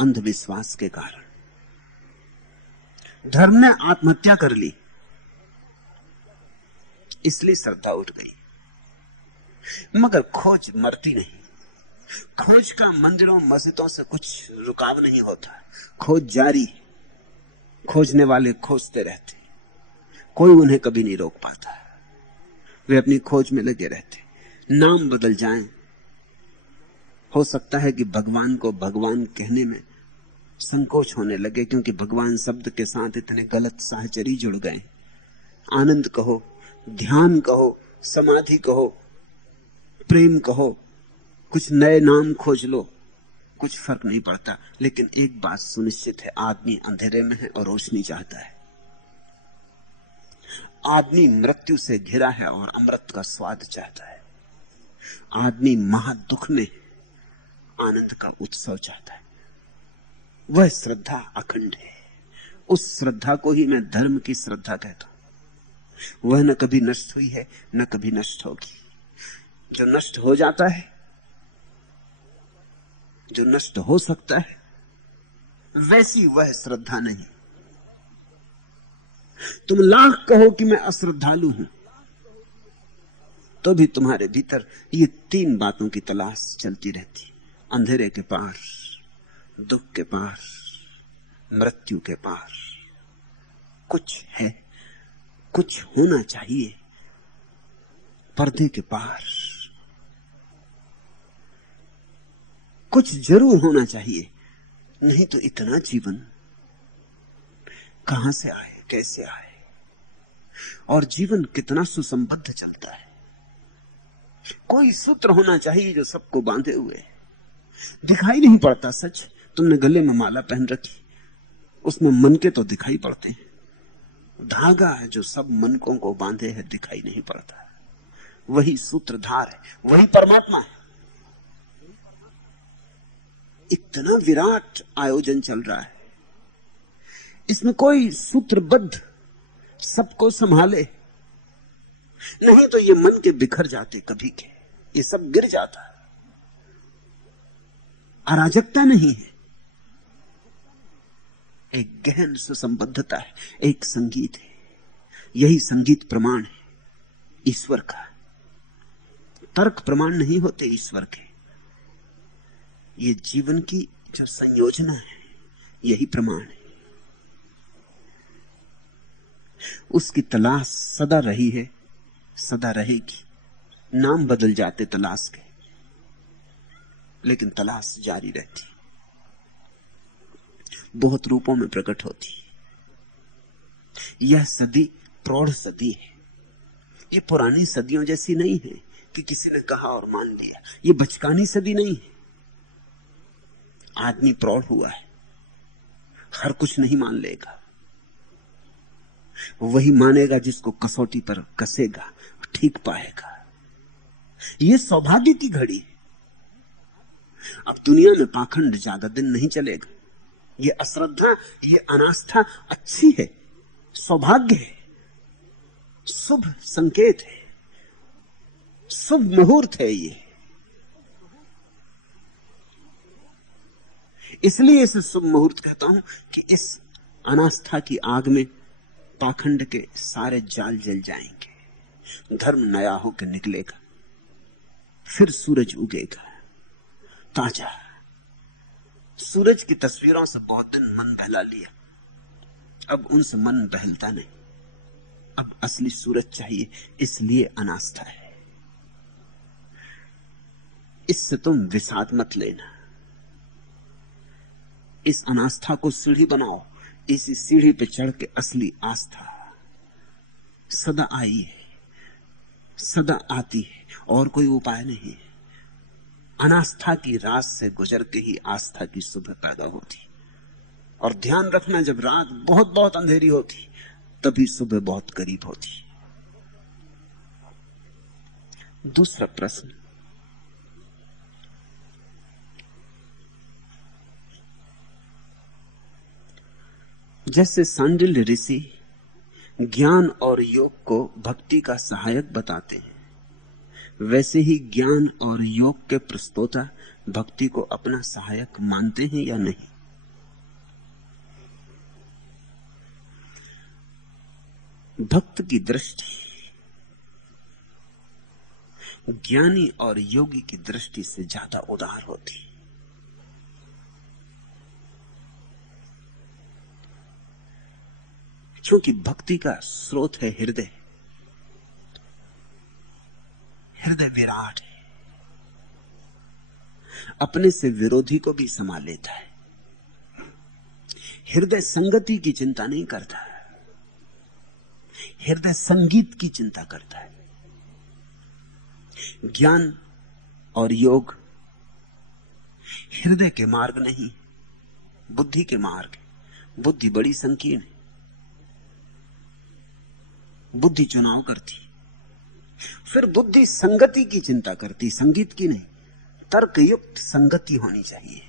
अंधविश्वास के कारण। धर्म ने आत्महत्या कर ली, इसलिए श्रद्धा उठ गई। मगर खोज मरती नहीं। खोज का मंदिरों मस्जिदों से कुछ रुकाव नहीं होता, खोज जारी। खोजने वाले खोजते रहते, कोई उन्हें कभी नहीं रोक पाता। वे अपनी खोज में लगे रहते। नाम बदल जाएं, हो सकता है कि भगवान को भगवान कहने में संकोच होने लगे, क्योंकि भगवान शब्द के साथ इतने गलत साहचरी जुड़ गए। आनंद कहो, ध्यान कहो, समाधि कहो, प्रेम कहो, कुछ नए नाम खोज लो, कुछ फर्क नहीं पड़ता। लेकिन एक बात सुनिश्चित है, आदमी अंधेरे में है और रोशनी चाहता है। आदमी मृत्यु से घिरा है और अमृत का स्वाद चाहता है। आदमी महादुख में आनंद का उत्सव चाहता है। वह श्रद्धा अखंड है। उस श्रद्धा को ही मैं धर्म की श्रद्धा कहता हूं। वह न कभी नष्ट हुई है, न कभी नष्ट होगी। जो नष्ट हो जाता है, जो नष्ट हो सकता है, वैसी वह श्रद्धा नहीं। तुम लाख कहो कि मैं अश्रद्धालु हूं, तो भी तुम्हारे भीतर ये तीन बातों की तलाश चलती रहती। अंधेरे के पार, दुख के पार, मृत्यु के पार कुछ है, कुछ होना चाहिए, पर्दे के पार कुछ जरूर होना चाहिए, नहीं तो इतना जीवन कहां से आए, कैसे आए? और जीवन कितना सुसंबद्ध चलता है। कोई सूत्र होना चाहिए जो सबको बांधे हुए। दिखाई नहीं पड़ता सच। तुमने गले में माला पहन रखी, उसमें मन के तो दिखाई पड़ते हैं। धागा है जो सब मनकों को बांधे है, दिखाई नहीं पड़ता। वही सूत्रधार है, वही परमात्मा है। इतना विराट आयोजन चल रहा है, इसमें कोई सूत्रबद्ध सबको संभाले, नहीं तो ये मन के बिखर जाते कभी के, ये सब गिर जाता। अराजकता नहीं है, एक गहन सुसंबद्धता है, एक संगीत है। यही संगीत प्रमाण है ईश्वर का। तर्क प्रमाण नहीं होते ईश्वर के। ये जीवन की जो संयोजना है, यही प्रमाण है। उसकी तलाश सदा रही है, सदा रहेगी। नाम बदल जाते तलाश के, लेकिन तलाश जारी रहती, बहुत रूपों में प्रकट होती। यह सदी प्रौढ़ सदी है। ये पुरानी सदियों जैसी नहीं है कि किसी ने कहा और मान लिया। ये बचकानी सदी नहीं है। आदमी प्रौढ़ हुआ है, हर कुछ नहीं मान लेगा। वही मानेगा जिसको कसौटी पर कसेगा, ठीक पाएगा। ये सौभाग्य की घड़ी है। अब दुनिया में पाखंड ज्यादा दिन नहीं चलेगा। ये अश्रद्धा, ये अनास्था अच्छी है, सौभाग्य है, शुभ संकेत है, शुभ मुहूर्त है। ये इसलिए इसे शुभ मुहूर्त कहता हूं कि इस अनास्था की आग में पाखंड के सारे जाल जल जाएंगे। धर्म नया होकर निकलेगा, फिर सूरज उगेगा ताजा। सूरज की तस्वीरों से बहुत दिन मन बहला लिया, अब उनसे मन बहलता नहीं। अब असली सूरज चाहिए, इसलिए अनास्था है। इससे तुम विषाद मत लेना। इस अनास्था को सीढ़ी बनाओ। इसी सीढ़ी पे चढ़ के असली आस्था सदा आई है, सदा आती है, और कोई उपाय नहीं है। अनास्था की रात से गुजर के ही आस्था की सुबह पैदा होती। और ध्यान रखना, जब रात बहुत बहुत अंधेरी होती तभी सुबह बहुत करीब होती। दूसरा प्रश्न, जैसे सांडिल्य ऋषि ज्ञान और योग को भक्ति का सहायक बताते हैं, वैसे ही ज्ञान और योग के प्रस्तोता भक्ति को अपना सहायक मानते हैं या नहीं? भक्त की दृष्टि ज्ञानी और योगी की दृष्टि से ज्यादा उदार होती। क्योंकि भक्ति का स्रोत है हृदय। हृदय विराट है, अपने से विरोधी को भी समा लेता है। हृदय संगति की चिंता नहीं करता, हृदय संगीत की चिंता करता है। ज्ञान और योग हृदय के मार्ग नहीं, बुद्धि के मार्ग है। बुद्धि बड़ी संकीर्ण है, बुद्धि चुनाव करती। फिर बुद्धि संगति की चिंता करती, संगीत की नहीं। तर्कयुक्त संगति होनी चाहिए।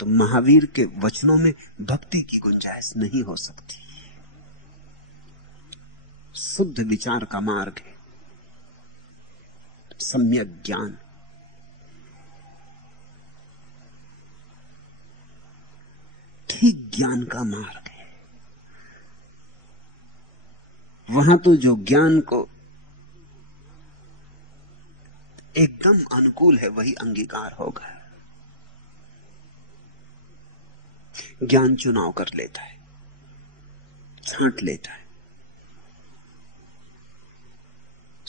तो महावीर के वचनों में भक्ति की गुंजाइश नहीं हो सकती। शुद्ध विचार का मार्ग है सम्यक ज्ञान। ठीक ज्ञान का मार्ग है। वहां तो जो ज्ञान को एकदम अनुकूल है वही अंगीकार होगा। ज्ञान चुनाव कर लेता है, छांट लेता है,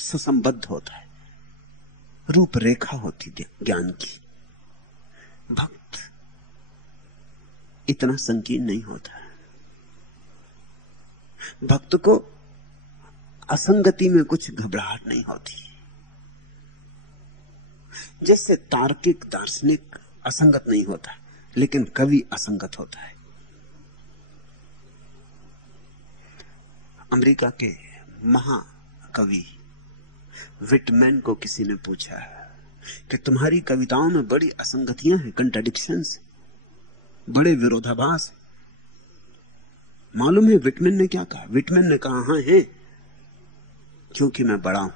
सुसंबद्ध होता है, रूपरेखा होती ज्ञान की। भक्त इतना संकीर्ण नहीं होता। भक्त को असंगति में कुछ घबराहट नहीं होती। जैसे तार्किक दार्शनिक असंगत नहीं होता, लेकिन कवि असंगत होता है। अमेरिका के महाकवि विटमैन को किसी ने पूछा कि तुम्हारी कविताओं में बड़ी असंगतियां हैं, कंट्राडिक्शंस, बड़े विरोधाभास। मालूम है विटमैन ने क्या कहा? विटमैन ने कहा, हां है, क्योंकि मैं बड़ा हूं,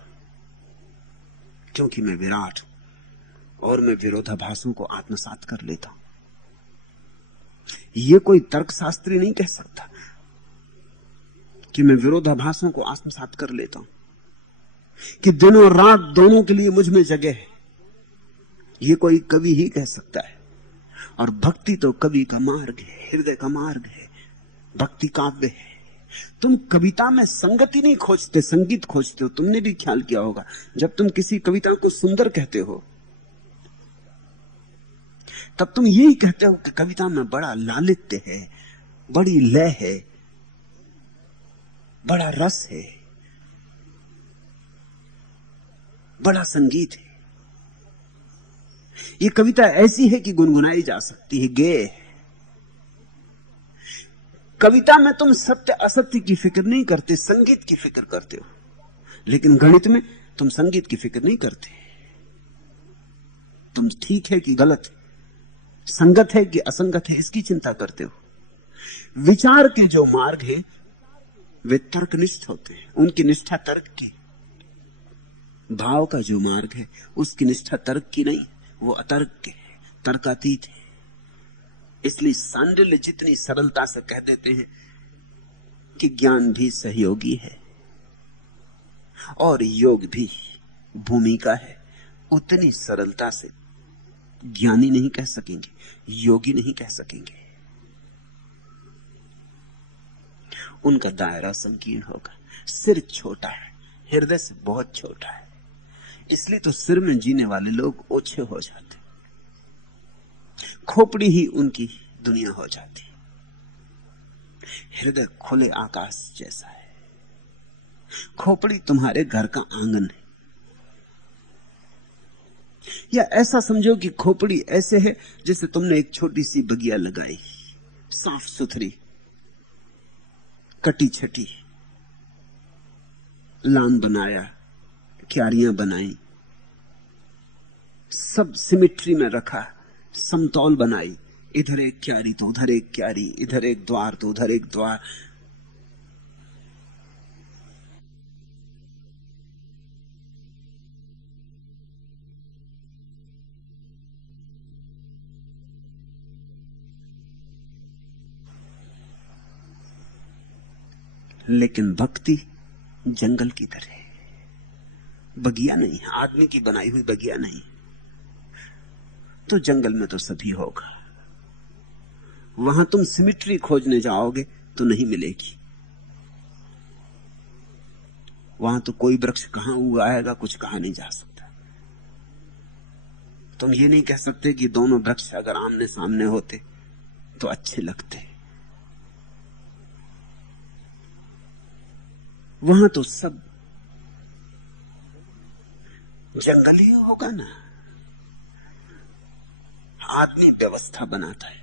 क्योंकि मैं विराट हूं और मैं विरोधाभासों को आत्मसात कर लेता हूं। यह कोई तर्कशास्त्री नहीं कह सकता कि मैं विरोधाभासों को आत्मसात कर लेता हूं, कि दिन और रात दोनों के लिए मुझ में जगह है। यह कोई कवि ही कह सकता है। और भक्ति तो कवि का मार्ग है, हृदय का मार्ग है, भक्ति काव्य है। तुम कविता में संगति नहीं खोजते, संगीत खोजते हो। तुमने भी ख्याल किया होगा, जब तुम किसी कविता को सुंदर कहते हो तब तुम यही कहते हो कि कविता में बड़ा लालित्य है, बड़ी लय है, बड़ा रस है, बड़ा संगीत है। ये कविता ऐसी है कि गुनगुनाई जा सकती है, गेय है। कविता में तुम सत्य असत्य की फिक्र नहीं करते, संगीत की फिक्र करते हो। लेकिन गणित में तुम संगीत की फिक्र नहीं करते। तुम ठीक है कि गलत है, संगत है कि असंगत है, इसकी चिंता करते हो। विचार के जो मार्ग है वे तर्कनिष्ठ होते हैं, उनकी निष्ठा तर्क की। भाव का जो मार्ग है उसकी निष्ठा तर्क की नहीं, वो अतर्क के है, तर्कातीत है। इसलिए सांडिल्य जितनी सरलता से कह देते हैं कि ज्ञान भी सहयोगी है और योग भी भूमिका है, उतनी सरलता से ज्ञानी नहीं कह सकेंगे, योगी नहीं कह सकेंगे। उनका दायरा संकीर्ण होगा। सिर छोटा है, हृदय से बहुत छोटा है। इसलिए तो सिर में जीने वाले लोग ओछे हो जाते, खोपड़ी ही उनकी दुनिया हो जाती। हृदय खुले आकाश जैसा है, खोपड़ी तुम्हारे घर का आंगन है। या ऐसा समझो कि खोपड़ी ऐसे है जैसे तुमने एक छोटी सी बगिया लगाई, साफ सुथरी, कटी छटी, लान बनाया, क्यारियां बनाई, सब सिमिट्री में रखा, समतौल बनाई। इधर एक क्यारी तो उधर एक क्यारी, इधर एक द्वार तो उधर एक द्वार। लेकिन भक्ति जंगल की तरह है, बगिया नहीं, आदमी की बनाई हुई बगिया नहीं। तो जंगल में तो सभी होगा, वहां तुम सिमिट्री खोजने जाओगे तो नहीं मिलेगी। वहां तो कोई वृक्ष कहां उगाएगा कुछ कहा नहीं जा सकता। तुम ये नहीं कह सकते कि दोनों वृक्ष अगर आमने सामने होते तो अच्छे लगते। वहां तो सब जंगल ही होगा ना। आदमी व्यवस्था बनाता है,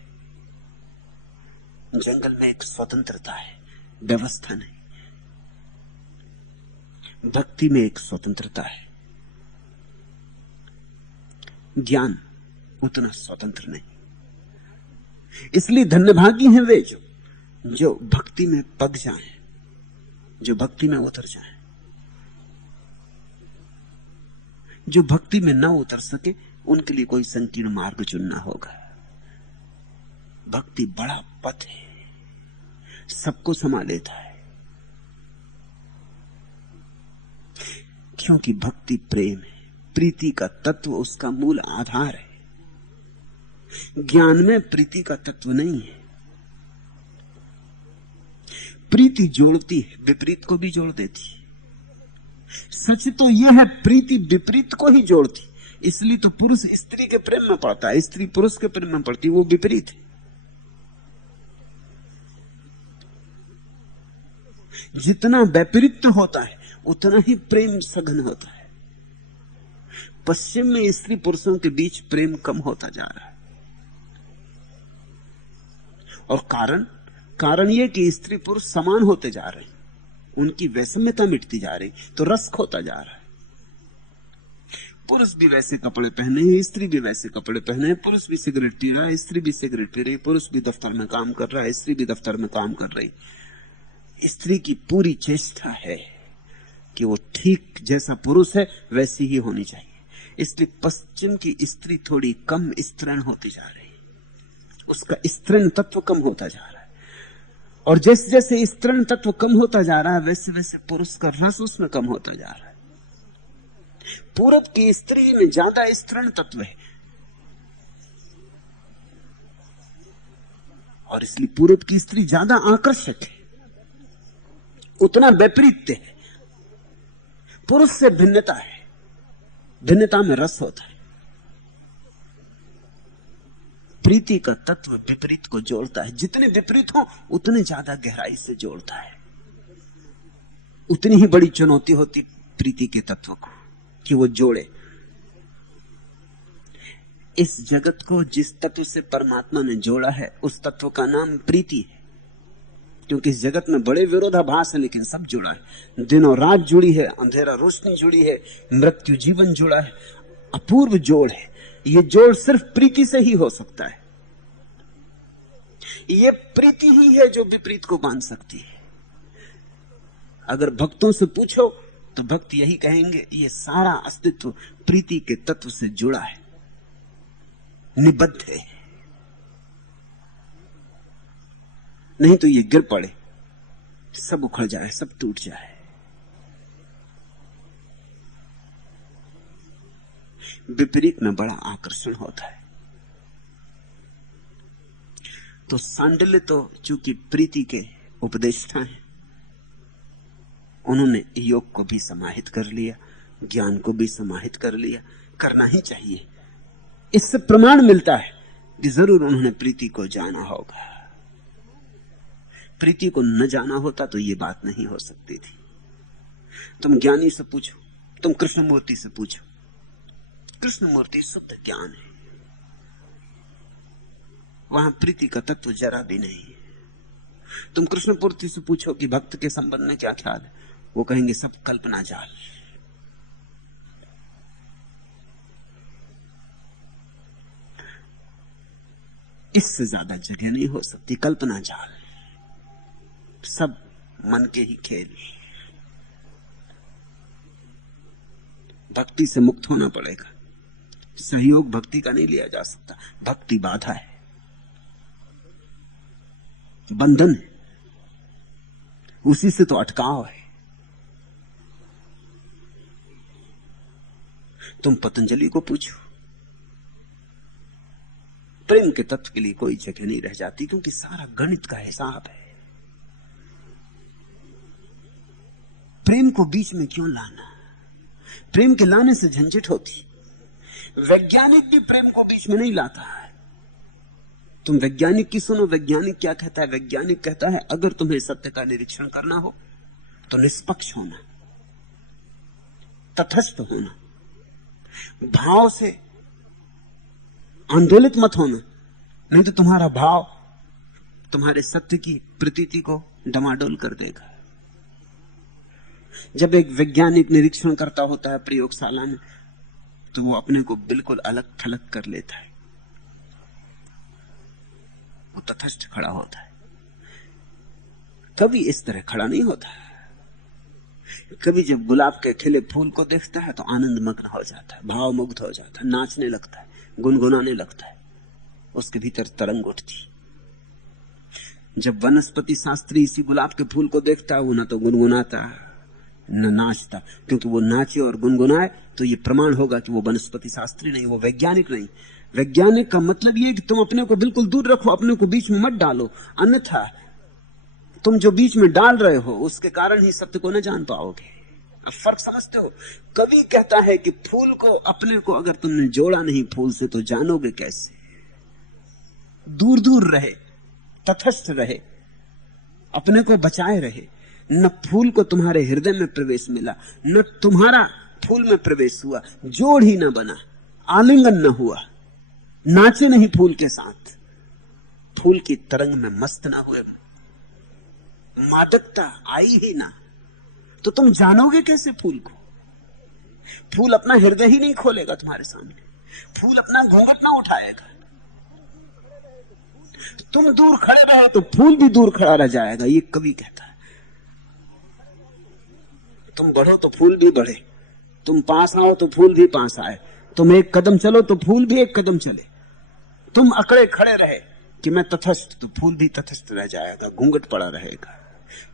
जंगल में एक स्वतंत्रता है, व्यवस्था नहीं। भक्ति में एक स्वतंत्रता है, ज्ञान उतना स्वतंत्र नहीं। इसलिए धन्यभागी हैं वे जो भक्ति में पग जाएं, जो भक्ति में उतर जाएं। जो भक्ति में न उतर सके उनके लिए कोई संकीर्ण मार्ग चुनना होगा। भक्ति बड़ा पथ है, सबको समा लेता है, क्योंकि भक्ति प्रेम है, प्रीति का तत्व उसका मूल आधार है। ज्ञान में प्रीति का तत्व नहीं है। प्रीति जोड़ती है, विपरीत को भी जोड़ देती है। सच तो यह है, प्रीति विपरीत को ही जोड़ती। इसलिए तो पुरुष स्त्री के प्रेम में पड़ता है, स्त्री पुरुष के प्रेम में पड़ती, वो विपरीत है। जितना वैपरीत्य होता है उतना ही प्रेम सघन होता है। पश्चिम में स्त्री पुरुषों के बीच प्रेम कम होता जा रहा है। और कारण यह कि स्त्री पुरुष समान होते जा रहे हैं, उनकी वैषम्यता मिटती जा रही, तो रस खोता जा रहा है। पुरुष भी वैसे कपड़े पहने हैं, स्त्री भी वैसे कपड़े पहने हैं। पुरुष भी सिगरेट पी रहा है, स्त्री भी सिगरेट पी रही, पुरुष भी दफ्तर में काम कर रहा है, स्त्री भी दफ्तर में काम कर रही। स्त्री की पूरी चेष्टा है कि वो ठीक जैसा पुरुष है वैसी ही होनी चाहिए। इसलिए पश्चिम की स्त्री थोड़ी कम स्त्रीण होती जा रही, उसका स्त्रीण तत्व कम होता जा रहा है। और जैसे जैसे स्त्रीण तत्व कम होता जा रहा है वैसे वैसे पुरुष का रस उसमें कम होता जा रहा है। पूरब की स्त्री में ज्यादा स्त्रीण तत्व है, और इसलिए पूरब की स्त्री ज्यादा आकर्षक है, उतना विपरीत है। पुरुष से भिन्नता है, भिन्नता में रस होता है। प्रीति का तत्व विपरीत को जोड़ता है, जितने विपरीत हो उतने ज्यादा गहराई से जोड़ता है। उतनी ही बड़ी चुनौती होती प्रीति के तत्व को कि वो जोड़े। इस जगत को जिस तत्व से परमात्मा ने जोड़ा है उस तत्व का नाम प्रीति है। क्योंकि इस जगत में बड़े विरोधाभास है, लेकिन सब जुड़ा है। दिन और रात जुड़ी है, अंधेरा रोशनी जुड़ी है, मृत्यु जीवन जुड़ा है। अपूर्व जोड़ है। ये जोड़ सिर्फ प्रीति से ही हो सकता है। ये प्रीति ही है जो विपरीत को बांध सकती है। अगर भक्तों से पूछो तो भक्त यही कहेंगे, ये सारा अस्तित्व प्रीति के तत्व से जुड़ा है, निबद्ध है। नहीं तो ये गिर पड़े, सब उखड़ जाए, सब टूट जाए। विपरीत में बड़ा आकर्षण होता है। तो सांडिल्य तो चूंकि प्रीति के उपदेष्टा हैं, उन्होंने योग को भी समाहित कर लिया, ज्ञान को भी समाहित कर लिया। करना ही चाहिए। इससे प्रमाण मिलता है कि जरूर उन्होंने प्रीति को जाना होगा। प्रीति को न जाना होता तो ये बात नहीं हो सकती थी। तुम ज्ञानी से पूछो, तुम कृष्णमूर्ति से पूछो, कृष्णमूर्ति शुद्ध ज्ञान है, वहां प्रीति का तत्व जरा भी नहीं है। तुम कृष्णमूर्ति से पूछो कि भक्त के संबंध में क्या ख्याल है, वो कहेंगे सब कल्पना जाल। इससे ज्यादा जगह नहीं हो सकती, कल्पना जाल, सब मन के ही खेल। भक्ति से मुक्त होना पड़ेगा। सहयोग भक्ति का नहीं लिया जा सकता। भक्ति बाधा है, बंधन है, उसी से तो अटकाव है। तुम पतंजलि को पूछो, प्रेम के तत्व के लिए कोई जगह नहीं रह जाती, क्योंकि सारा गणित का हिसाब है। प्रेम को बीच में क्यों लाना? प्रेम के लाने से झंझट होती। वैज्ञानिक भी प्रेम को बीच में नहीं लाता है। तुम वैज्ञानिक की सुनो, वैज्ञानिक क्या कहता है? वैज्ञानिक कहता है अगर तुम्हें सत्य का निरीक्षण करना हो तो निष्पक्ष होना, तटस्थ होना, भाव से आंदोलित मत होना, नहीं तो तुम्हारा भाव तुम्हारे सत्य की प्रतीति को डमाडोल कर देगा। जब एक वैज्ञानिक निरीक्षण करता होता है प्रयोगशाला में, तो वो अपने को बिल्कुल अलग थलग कर लेता है, वो तटस्थ खड़ा होता है। कभी इस तरह खड़ा नहीं होता। कभी जब गुलाब के खिले फूल को देखता है तो आनंद मग्न हो जाता है, भावमुग्ध हो जाता है, नाचने लगता है, गुनगुनाने लगता है, उसके भीतर तरंग उठती। जब वनस्पति शास्त्री इसी गुलाब के फूल को देखता है, वो ना तो गुनगुनाता न नाचता, क्योंकि वो नाचे और गुनगुनाए तो ये प्रमाण होगा कि वो वनस्पति शास्त्री नहीं, वो वैज्ञानिक नहीं। वैज्ञानिक का मतलब ये कि तुम अपने को बिल्कुल दूर रखो, अपने को बीच में मत डालो, अन्यथा तुम जो बीच में डाल रहे हो उसके कारण ही सत्य को न जान पाओगे। अब फर्क समझते हो? कवि कहता है कि फूल को, अपने को अगर तुमने जोड़ा नहीं फूल से तो जानोगे कैसे? दूर दूर रहे, तटस्थ रहे, अपने को बचाए रहे। न फूल को तुम्हारे हृदय में प्रवेश मिला, न तुम्हारा फूल में प्रवेश हुआ, जोड़ ही न बना, आलिंगन न हुआ, नाचे नहीं फूल के साथ, फूल की तरंग में मस्त ना हुए, मादकता आई ही ना, तो तुम जानोगे कैसे फूल को? फूल अपना हृदय ही नहीं खोलेगा तुम्हारे सामने, फूल अपना घूंघट ना उठाएगा। तुम दूर खड़े रहो तो फूल भी दूर खड़ा रह जाएगा, ये कवि कहता है। तुम बढ़ो तो फूल भी बढ़े, तुम पास आओ तो फूल भी पास आए, तुम एक कदम चलो तो फूल भी एक कदम चले। तुम अकड़े खड़े रहे कि मैं तटस्थ, तो फूल भी तटस्थ रह जाएगा, घूंघट पड़ा रहेगा।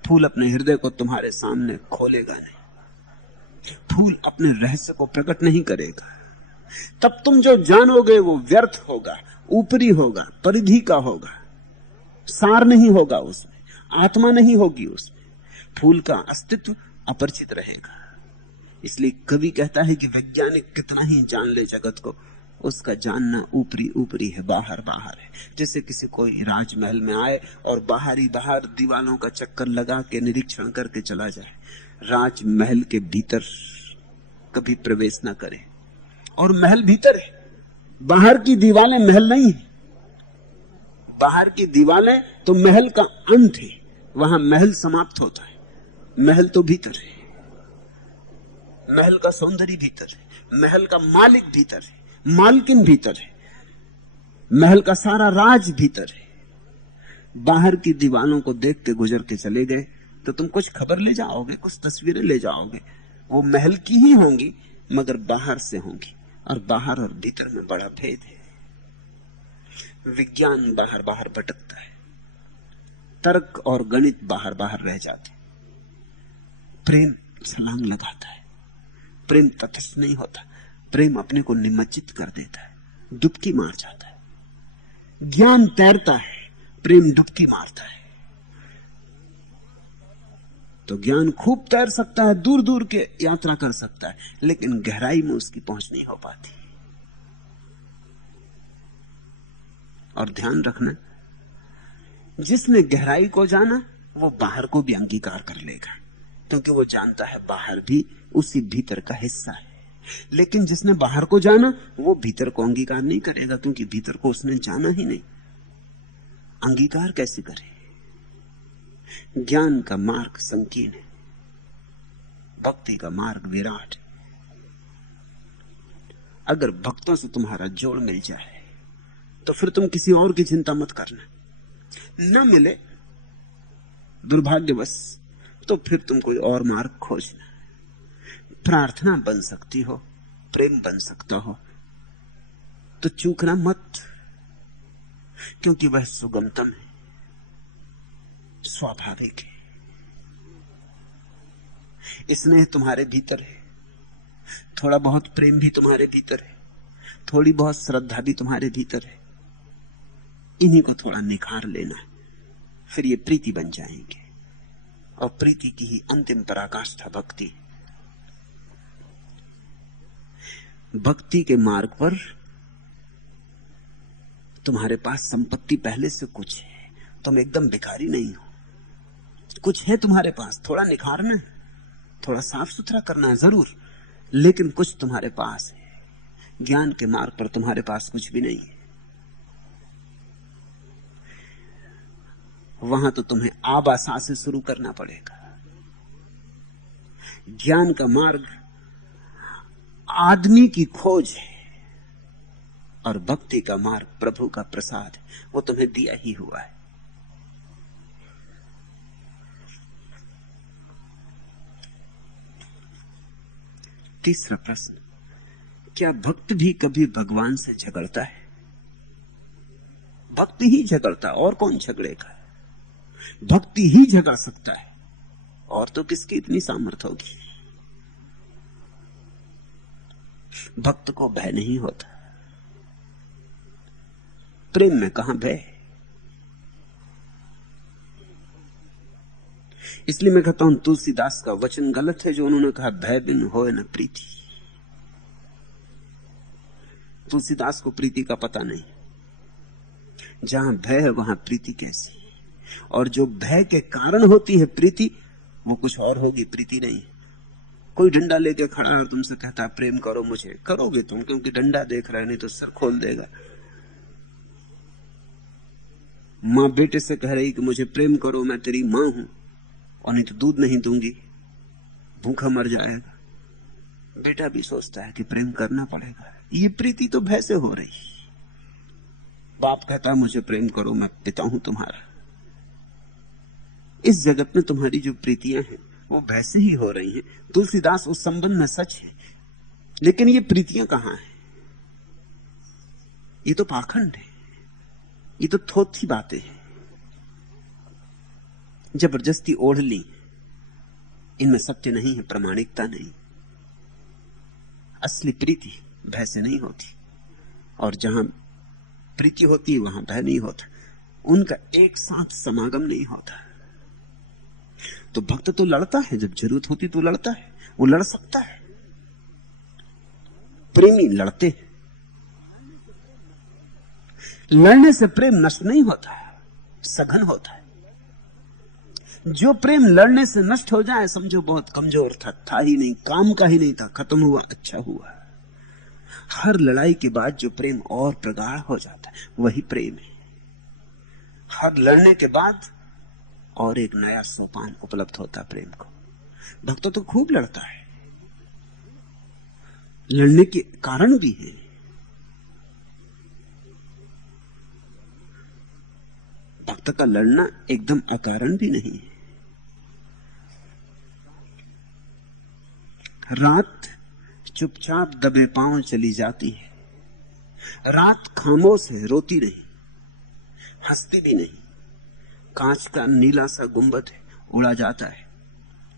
फूल अपने हृदय को तुम्हारे सामने खोलेगा नहीं, फूल अपने रहस्य को प्रकट नहीं करेगा। तब तुम जो जानोगे वो व्यर्थ होगा, ऊपरी होगा, परिधि का होगा, सार नहीं होगा उसमें, आत्मा नहीं होगी उसमें, फूल का अस्तित्व अपरिचित रहेगा। इसलिए कवि कहता है कि वैज्ञानिक कितना ही जान ले जगत को, उसका जानना ऊपरी ऊपरी है, बाहर बाहर है। जैसे किसी कोई राजमहल में आए और बाहर ही बाहर दीवालों का चक्कर लगा के निरीक्षण करके चला जाए, राजमहल के भीतर कभी प्रवेश ना करे। और महल भीतर है, बाहर की दीवारें महल नहीं है। बाहर की दीवारें तो महल का अंत है, वहां महल समाप्त होता है। महल तो भीतर है, महल का सौंदर्य भीतर है, महल का मालिक भीतर है, मालकिन भीतर है, महल का सारा राज भीतर है। बाहर की दीवारों को देख के गुजर के चले गए तो तुम कुछ खबर ले जाओगे, कुछ तस्वीरें ले जाओगे, वो महल की ही होंगी मगर बाहर से होंगी, और बाहर और भीतर में बड़ा भेद है। विज्ञान बाहर बाहर भटकता है, तर्क और गणित बाहर बाहर रह जाते, प्रेम छलांग लगाता है, प्रेम तटस्थ नहीं होता, प्रेम अपने को निमज्जित कर देता है, डुबकी मार जाता है। ज्ञान तैरता है, प्रेम डुबकी मारता है। तो ज्ञान खूब तैर सकता है, दूर दूर के यात्रा कर सकता है, लेकिन गहराई में उसकी पहुंच नहीं हो पाती। और ध्यान रखना, जिसने गहराई को जाना वो बाहर को भी अंगीकार कर लेगा, क्योंकि वो जानता है बाहर भी उसी भीतर का हिस्सा है। लेकिन जिसने बाहर को जाना वो भीतर को अंगीकार नहीं करेगा, क्योंकि भीतर को उसने जाना ही नहीं। अंगीकार कैसे करे? ज्ञान का मार्ग संकीर्ण है, भक्ति का मार्ग विराट है। अगर भक्तों से तुम्हारा जोड़ मिल जाए तो फिर तुम किसी और की चिंता मत करना। न मिले दुर्भाग्यवश तो फिर तुम कोई और मार्ग खोजना। प्रार्थना बन सकती हो, प्रेम बन सकता हो, तो चूकना मत, क्योंकि वह सुगमतम है, स्वाभाविक है। स्नेह तुम्हारे भीतर है, थोड़ा बहुत प्रेम भी तुम्हारे भीतर है, थोड़ी बहुत श्रद्धा भी तुम्हारे भीतर है। इन्हीं को थोड़ा निखार लेना, फिर ये प्रीति बन जाएंगे। और प्रीति की ही अंतिम पराकाष्ठा भक्ति। भक्ति के मार्ग पर तुम्हारे पास संपत्ति पहले से कुछ है, तुम एकदम भिखारी नहीं हो, कुछ है तुम्हारे पास। थोड़ा निखारना है, थोड़ा साफ सुथरा करना है जरूर, लेकिन कुछ तुम्हारे पास है। ज्ञान के मार्ग पर तुम्हारे पास कुछ भी नहीं है, वहां तो तुम्हें आबासा से शुरू करना पड़ेगा। ज्ञान का मार्ग आदमी की खोज है और भक्ति का मार्ग प्रभु का प्रसाद है, वो तुम्हें दिया ही हुआ है। तीसरा प्रश्न, क्या भक्त भी कभी भगवान से झगड़ता है? भक्ति ही झगड़ता, और कौन झगड़ेगा? भक्ति ही झगड़ सकता है, और तो किसकी इतनी सामर्थ्य होगी? भक्त को भय नहीं होता। प्रेम में कहां भय? इसलिए मैं कहता हूं तुलसीदास का वचन गलत है जो उन्होंने कहा भय बिन होए न प्रीति। तुलसीदास को प्रीति का पता नहीं। जहां भय है वहां प्रीति कैसी? और जो भय के कारण होती है प्रीति, वो कुछ और होगी, प्रीति नहीं। कोई डंडा लेके खड़ा है और तुमसे कहता है प्रेम करो मुझे, करोगे तुम, क्योंकि डंडा देख रहा है, नहीं तो सर खोल देगा। मां बेटे से कह रही कि मुझे प्रेम करो, मैं तेरी मां हूं, और नहीं तो दूध नहीं दूंगी, भूखा मर जाएगा। बेटा भी सोचता है कि प्रेम करना पड़ेगा। ये प्रीति तो भय से हो रही। बाप कहता है मुझे प्रेम करो, मैं पिता हूं तुम्हारा। इस जगत में तुम्हारी जो प्रीतियां हैं वो भय से ही हो रही हैं। तुलसीदास उस संबंध में सच है, लेकिन ये प्रीतियां कहां हैं? ये तो पाखंड है, ये तो थोथी बातें हैं, जबरदस्ती ओढ़ ली। इनमें सत्य नहीं है, प्रामाणिकता नहीं। असली प्रीति भय से नहीं होती, और जहां प्रीति होती है वहां भय नहीं होता। उनका एक साथ समागम नहीं होता। तो भक्त तो लड़ता है, जब जरूरत होती तो लड़ता है, वो लड़ सकता है। प्रेमी लड़ते हैं। लड़ने से प्रेम नष्ट नहीं होता, सघन होता है। जो प्रेम लड़ने से नष्ट हो जाए समझो बहुत कमजोर था ही नहीं, काम का ही नहीं था, खत्म हुआ, अच्छा हुआ। हर लड़ाई के बाद जो प्रेम और प्रगाढ़ हो जाता है वही प्रेम है। हर लड़ने के बाद और एक नया सोपान उपलब्ध होता प्रेम को। भक्त तो खूब लड़ता है, लड़ने के कारण भी है। भक्त का लड़ना एकदम अकारण भी नहीं है। रात चुपचाप दबे पांव चली जाती है। रात खामोश है, रोती नहीं, हंसती भी नहीं। कांच का नीला सा गुंबद है, उड़ा जाता है।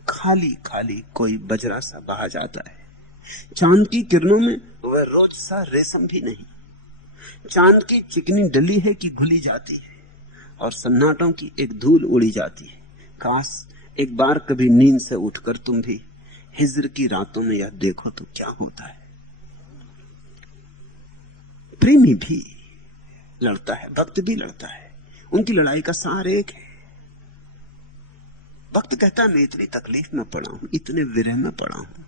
खाली खाली कोई बजरा सा बहा जाता है। चांद की किरणों में वह रोज सा रेशम भी नहीं। चांद की चिकनी डली है कि घुली जाती है, और सन्नाटों की एक धूल उड़ी जाती है। काश एक बार कभी नींद से उठकर तुम भी हिज्र की रातों में यह देखो तो क्या होता है। प्रेमी भी लड़ता है, भक्त भी लड़ता है। उनकी लड़ाई का सार एक है। भक्त कहता है मैं इतनी तकलीफ में पड़ा हूं, इतने विरह में पड़ा हूं,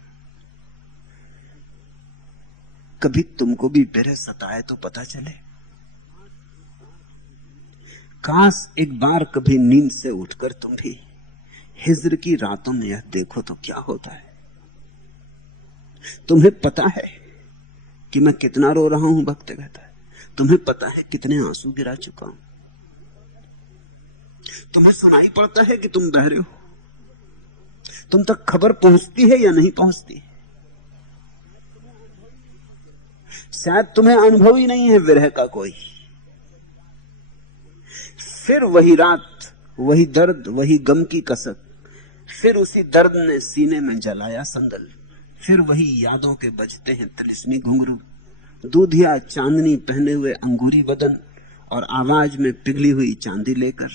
कभी तुमको भी विरह सताए तो पता चले। काश एक बार कभी नींद से उठकर तुम भी हिज्र की रातों में यह देखो तो क्या होता है। तुम्हें पता है कि मैं कितना रो रहा हूं, भक्त कहता है। तुम्हें पता है कितने आंसू गिरा चुका हूं। तुम्हें सुनाई पड़ता है कि तुम बह रहे हो। तुम तक खबर पहुंचती है या नहीं पहुंचती। शायद तुम्हें अनुभव ही नहीं है विरह का कोई। फिर वही रात, वही दर्द, वही गम की कसक। फिर उसी दर्द ने सीने में जलाया संदल। फिर वही यादों के बजते हैं तिलिस्मी घुंघरू। दूधिया चांदनी पहने हुए अंगूरी बदन, और आवाज में पिघली हुई चांदी लेकर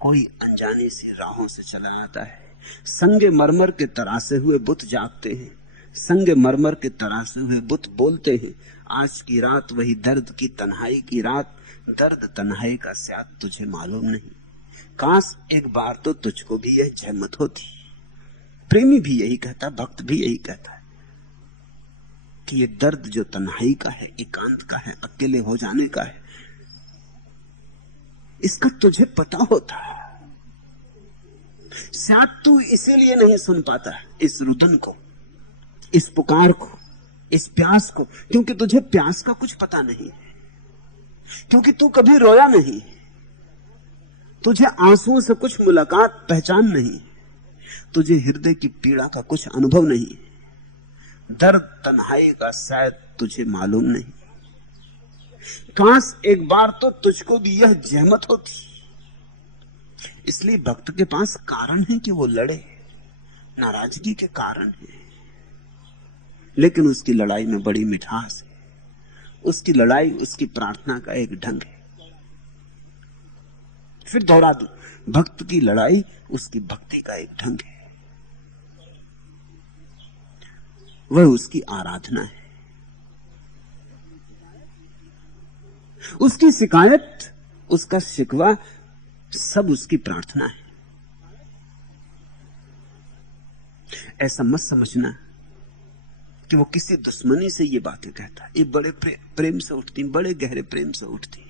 कोई अनजानी सी राहों से चला आता है। संगे मरमर के तरासे हुए बुत जागते हैं। संगे मरमर के तरासे हुए बुत बोलते हैं। आज की रात वही दर्द की तन्हाई की रात। दर्द तन्हाई का शायद तुझे मालूम नहीं। काश एक बार तो तुझको भी यह जहमत होती। प्रेमी भी यही कहता, भक्त भी यही कहता है कि ये दर्द जो तन्हाई का है, एकांत का है, अकेले हो जाने का है, इसका तुझे पता होता। शायद तू इसीलिए नहीं सुन पाता इस रुदन को, इस पुकार को, इस प्यास को, क्योंकि तुझे प्यास का कुछ पता नहीं, क्योंकि तू कभी रोया नहीं, तुझे आंसुओं से कुछ मुलाकात पहचान नहीं, तुझे हृदय की पीड़ा का कुछ अनुभव नहीं, दर्द तन्हाई का शायद तुझे मालूम नहीं। काश एक बार तो तुझको भी यह जहमत होती। इसलिए भक्त के पास कारण है कि वो लड़े, नाराजगी के कारण है, लेकिन उसकी लड़ाई में बड़ी मिठास है। उसकी लड़ाई, उसकी प्रार्थना का एक ढंग है। फिर दोहरा दूं, भक्त की लड़ाई उसकी भक्ति का एक ढंग है, वह उसकी आराधना है। उसकी शिकायत, उसका शिकवा सब उसकी प्रार्थना है। ऐसा मत समझना कि वो किसी दुश्मनी से ये बातें कहता है। ये बड़े प्रेम से उठती, बड़े गहरे प्रेम से उठती।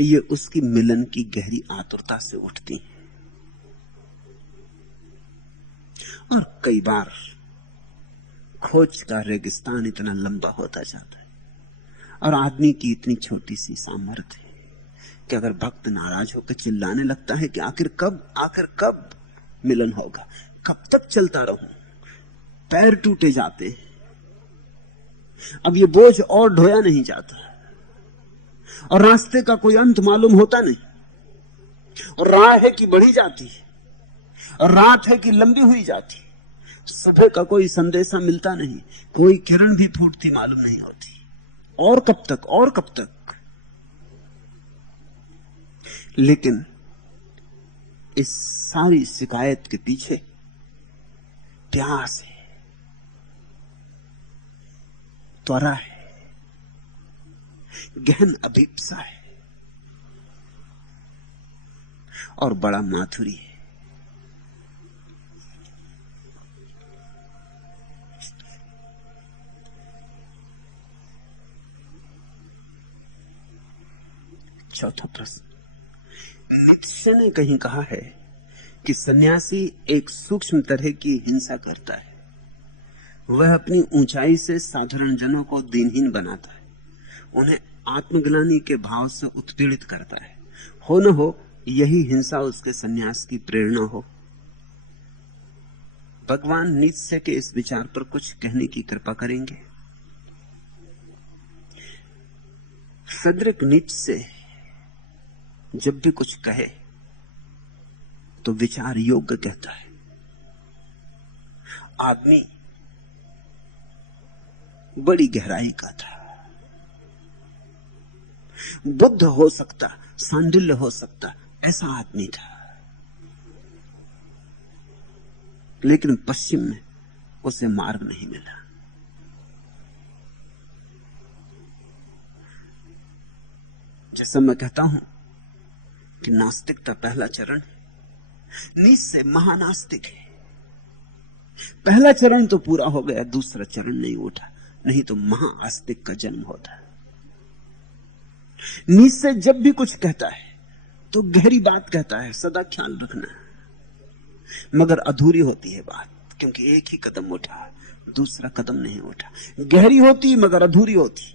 ये उसकी मिलन की गहरी आतुरता से उठती। और कई बार खोज का रेगिस्तान इतना लंबा होता जाता है और आदमी की इतनी छोटी सी सामर्थ्य है कि अगर भक्त नाराज होकर चिल्लाने लगता है कि आखिर कब मिलन होगा, कब तक चलता रहूं, पैर टूटे जाते हैं, अब ये बोझ और ढोया नहीं जाता और रास्ते का कोई अंत मालूम होता नहीं, और राह है कि बढ़ी जाती और रात है कि लंबी हुई जाती, सुबह का कोई संदेशा मिलता नहीं, कोई किरण भी फूटती मालूम नहीं होती। और कब तक? लेकिन इस सारी शिकायत के पीछे प्यास है, त्वरा है, गहन अभिप्सा है और बड़ा माधुरी है। चौथा प्रश्न, नीत्शे ने कहीं कहा है कि सन्यासी एक सूक्ष्म तरह की हिंसा करता है। वह अपनी ऊंचाई से साधारण जनों को दीनहीन बनाता है, उन्हें आत्मग्लानि के भाव से उत्पीड़ित करता है। हो न हो यही हिंसा उसके सन्यास की प्रेरणा हो। भगवान नीत्शे के इस विचार पर कुछ कहने की कृपा करेंगे। फ्रेडरिक नीत्शे जब भी कुछ कहे तो विचार योग्य कहता है। आदमी बड़ी गहराई का था, बुद्ध हो सकता, सांडिल्य हो सकता, ऐसा आदमी था, लेकिन पश्चिम में उसे मार्ग नहीं मिला। जैसा मैं कहता हूं कि नास्तिकता पहला चरण, नीत्शे महानास्तिक है। पहला चरण तो पूरा हो गया, दूसरा चरण नहीं उठा, नहीं तो महाआस्तिक का जन्म होता। नीत्शे जब भी कुछ कहता है तो गहरी बात कहता है, सदा ख्याल रखना, मगर अधूरी होती है बात, क्योंकि एक ही कदम उठा, दूसरा कदम नहीं उठा। गहरी होती मगर अधूरी होती,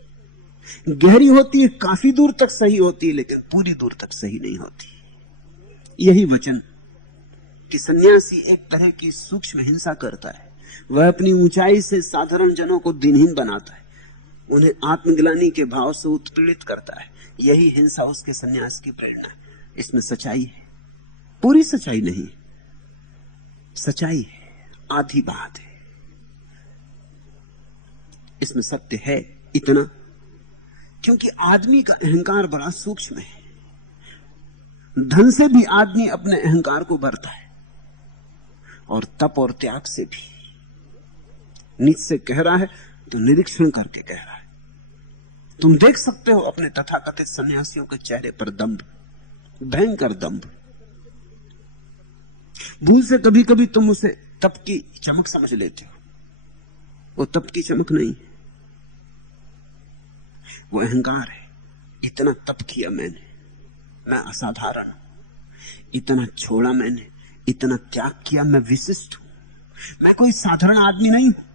गहरी होती है, काफी दूर तक सही होती है, लेकिन पूरी दूर तक सही नहीं होती। यही वचन कि सन्यासी एक तरह की सूक्ष्म हिंसा करता है, वह अपनी ऊंचाई से साधारण जनों को दीनहीन बनाता है, उन्हें आत्मग्लानि के भाव से उत्पीड़ित करता है। यही हिंसा उसके सन्यास की प्रेरणा है। इसमें सच्चाई है, पूरी सच्चाई नहीं, सच्चाई है, आधी बात है। इसमें सत्य है इतना, क्योंकि आदमी का अहंकार बड़ा सूक्ष्म है। धन से भी आदमी अपने अहंकार को भरता है, और तप और त्याग से भी। नीत्शे कह रहा है तो निरीक्षण करके कह रहा है। तुम देख सकते हो अपने तथाकथित सन्यासियों के चेहरे पर दंभ, भयंकर दंभ। भूल से कभी कभी तुम उसे तप की चमक समझ लेते हो, वो तप की चमक नहीं, वो अहंकार है। इतना तप किया मैंने, मैं असाधारण हूं, इतना छोड़ा मैंने, इतना त्याग किया, मैं विशिष्ट हूं, मैं कोई साधारण आदमी नहीं हूं।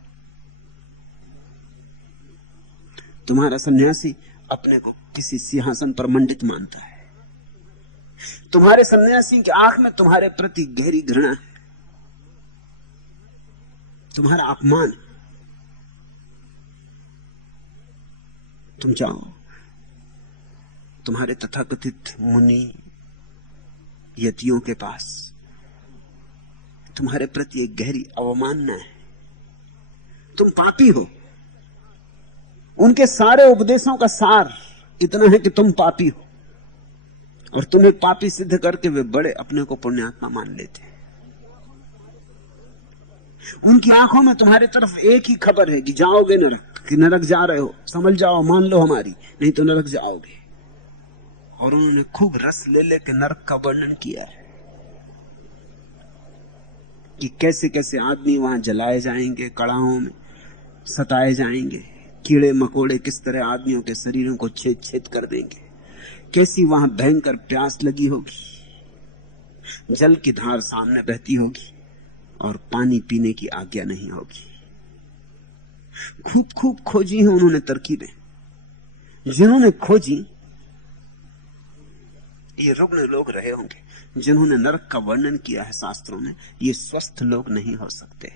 तुम्हारा सन्यासी अपने को किसी सिंहासन पर मंडित मानता है। तुम्हारे सन्यासी की आंख में तुम्हारे प्रति गहरी घृणा है, तुम्हारा अपमान। तुम जाओ तुम्हारे तथाकथित मुनि यतियों के पास, तुम्हारे प्रति एक गहरी अवमानना है, तुम पापी हो। उनके सारे उपदेशों का सार इतना है कि तुम पापी हो, और तुम्हें पापी सिद्ध करके वे बड़े अपने को पुण्यात्मा मान लेते हैं। उनकी आंखों में तुम्हारे तरफ एक ही खबर है कि जाओगे नरक, कि नरक जा रहे हो, समझ जाओ, मान लो हमारी, नहीं तो नरक जाओगे। और उन्होंने खूब रस ले लेके नरक का वर्णन किया है कि कैसे कैसे आदमी वहां जलाए जाएंगे, कड़ाहों में सताए जाएंगे, कीड़े मकोड़े किस तरह आदमियों के शरीरों को छेद छेद कर देंगे, कैसी वहां भयंकर प्यास लगी होगी, जल की धार सामने बहती होगी और पानी पीने की आज्ञा नहीं होगी। खूब खूब खोजी हैं उन्होंने तरकीबें। जिन्होंने खोजी ये रुग्ण लोग रहे होंगे, जिन्होंने नरक का वर्णन किया है शास्त्रों में, ये स्वस्थ लोग नहीं हो सकते।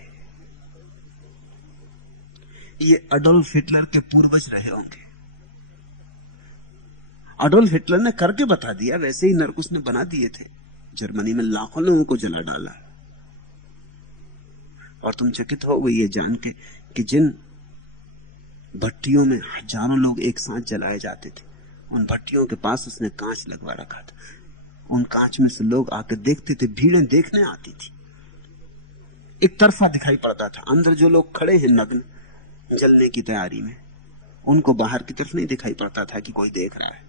ये अडोल्फ हिटलर के पूर्वज रहे होंगे। अडोल्फ हिटलर ने करके बता दिया, वैसे ही नरक उसने बना दिए थे। जर्मनी में लाखों लोगों को जला डाला। और तुम चकित हो गए ये जान के कि जिन भट्टियों में हजारों लोग एक साथ जलाए जाते थे, उन भट्टियों के पास उसने कांच लगवा रखा था। उन कांच में से लोग आकर देखते थे, भीड़ें देखने आती थी। एक तरफा दिखाई पड़ता था। अंदर जो लोग खड़े हैं नग्न जलने की तैयारी में, उनको बाहर की तरफ नहीं दिखाई पड़ता था कि कोई देख रहा है,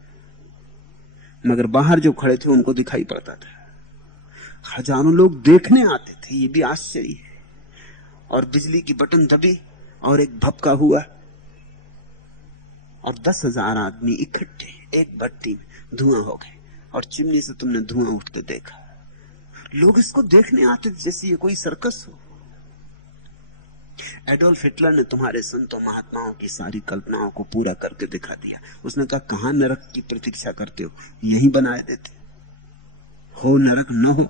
मगर बाहर जो खड़े थे उनको दिखाई पड़ता था। हजारों लोग देखने आते थे। ये भी आश्चर्य है। और बिजली की बटन दबी और एक भपका हुआ और 10,000 आदमी इकट्ठे एक भट्टी में धुआं हो गए और चिमनी से तुमने धुआं उठते देखा। लोग इसको देखने आते थे जैसे ये कोई सर्कस हो। एडोल्फ हिटलर ने तुम्हारे संतों महात्माओं की सारी कल्पनाओं को पूरा करके दिखा दिया। उसने कहा, कहां नरक की प्रतीक्षा करते हो, यही बनाए देते। हो नरक न हो,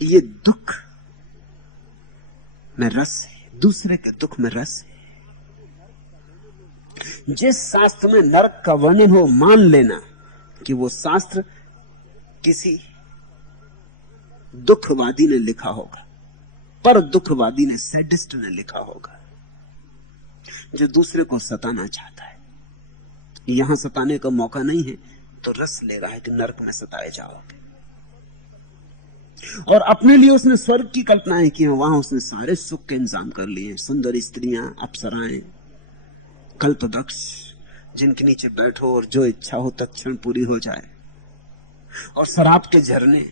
ये दुख में रस है, दूसरे के दुख में रस है। जिस शास्त्र में नरक का वर्णन हो, मान लेना कि वो शास्त्र किसी दुखवादी ने लिखा होगा, पर दुखवादी ने, सैडिस्ट ने लिखा होगा, जो दूसरे को सताना चाहता है। यहां सताने का मौका नहीं है तो रस ले रहा है कि नरक में सताए जाओगे। और अपने लिए उसने स्वर्ग की कल्पनाएं की हैं। वहां उसने सारे सुख के इंतजाम कर लिए, सुंदर स्त्रियां, अप्सराएं, कल्पवृक्ष जिनके नीचे बैठो और जो इच्छा हो तत्क्षण पूरी हो जाए, और शराब के झरने।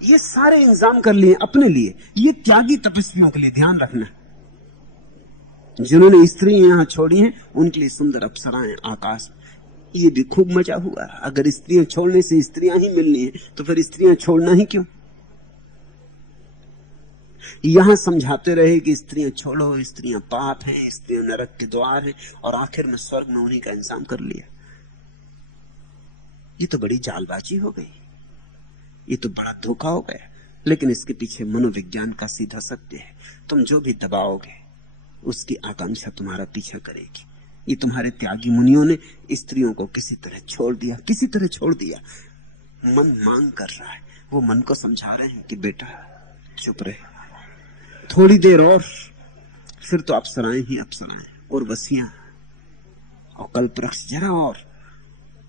ये सारे इंतजाम कर लिए अपने लिए। ये त्यागी तपस्वियों के लिए, ध्यान रखना। जिन्होंने स्त्रियां यहां छोड़ी हैं उनके लिए सुंदर अप्सराएं आकाश। ये भी खूब मजा हुआ। अगर स्त्रियां छोड़ने से स्त्रियां ही मिलनी है तो फिर स्त्रियां छोड़ना ही क्यों। यहां समझाते रहे कि स्त्रियां छोड़ो, स्त्रियां पाप हैं, स्त्रियां नरक के द्वार हैं, और आखिर में स्वर्ग में उन्हीं का इंतजाम कर लिया। ये तो बड़ी जालबाजी हो गई, ये तो बड़ा धोखा हो गया। लेकिन इसके पीछे मनोविज्ञान का सीधा सत्य है। तुम जो भी दबाओगे उसकी आकांक्षा तुम्हारा पीछा करेगी। ये तुम्हारे त्यागी मुनियों ने स्त्रियों को किसी तरह छोड़ दिया, किसी तरह छोड़ दिया। मन मांग कर रहा है, वो मन को समझा रहे हैं कि बेटा चुप रहे, थोड़ी देर और, फिर तो अप्सराएं ही अप्सराएं, और वसियां और कल्पवृक्ष, जरा और,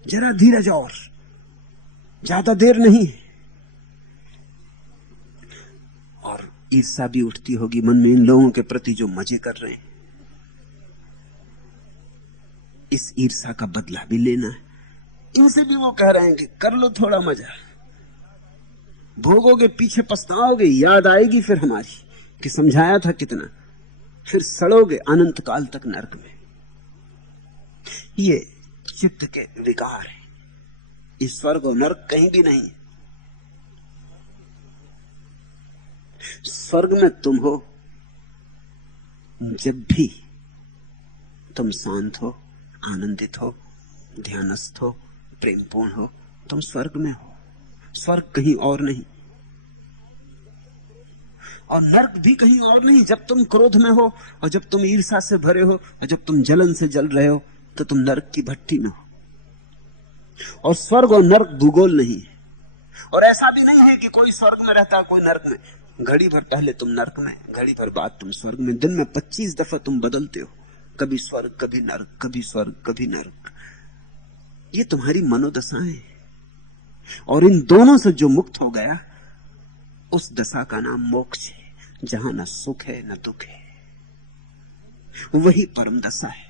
जरा धीरज और, ज्यादा देर नहीं। और ईर्ष्या भी उठती होगी मन में इन लोगों के प्रति जो मजे कर रहे हैं। इस ईर्ष्या का बदला भी लेना है। इनसे भी वो कह रहे हैं कि कर लो थोड़ा मजा, भोगोगे पीछे पछताओगे, याद आएगी फिर हमारी कि समझाया था कितना, फिर सड़ोगे अनंत काल तक नरक में। ये चित्त के विकार है। इस स्वर्ग और नरक कहीं भी नहीं। स्वर्ग में तुम हो जब भी तुम शांत हो, आनंदित हो, ध्यानस्थ हो, प्रेमपूर्ण हो, तुम स्वर्ग में हो। स्वर्ग कहीं और नहीं, और नरक भी कहीं और नहीं। जब तुम क्रोध में हो और जब तुम ईर्ष्या से भरे हो और जब तुम जलन से जल रहे हो तो तुम नरक की भट्टी में हो। और स्वर्ग और नरक भूगोल नहीं है। और ऐसा भी नहीं है कि कोई स्वर्ग में रहता है कोई नरक में। घड़ी भर पहले तुम नरक में, घड़ी भर बाद तुम स्वर्ग में। दिन में 25 दफा तुम बदलते हो, कभी स्वर्ग कभी नरक, कभी स्वर्ग कभी नरक। ये तुम्हारी मनोदशाएं। और इन दोनों से जो मुक्त हो गया, उस दशा का नाम मोक्ष है, जहां न सुख है न दुख है। वही परम दशा है,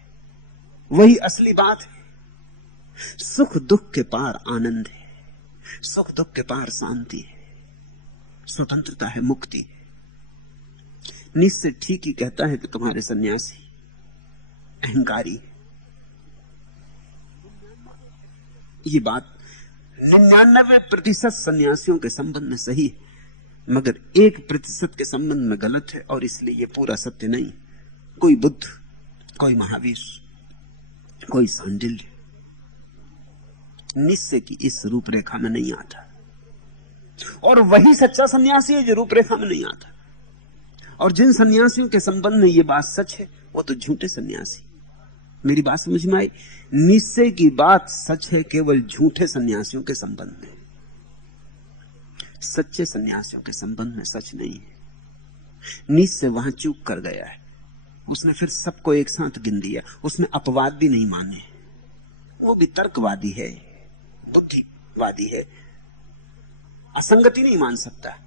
वही असली बात है। सुख दुख के पार आनंद है, सुख दुख के पार शांति है, स्वतंत्रता है, मुक्ति है। निश्चय ठीक ही कहता है कि तुम्हारे सन्यासी अहंकारी। ये बात 99% सन्यासियों के संबंध में सही है, मगर 1% के संबंध में गलत है, और इसलिए ये पूरा सत्य नहीं। कोई बुद्ध, कोई महावीर, कोई सांडिल्य निश्चय की इस रूपरेखा में नहीं आता। और वही सच्चा सन्यासी है जो रूपरेखा में नहीं आता। और जिन सन्यासियों के संबंध में ये बात सच है, वो तो झूठे सन्यासी। मेरी बात समझ में आई? निश्चय की बात सच है केवल झूठे सन्यासियों के संबंध में, सच्चे सन्यासियों के संबंध में सच नहीं है। निश्चय वहां चूक कर गया है। उसने फिर सबको एक साथ गिन दिया। उसने अपवाद भी नहीं माने। वो भी तर्कवादी है, बुद्धिवादी है, असंगति नहीं मान सकता।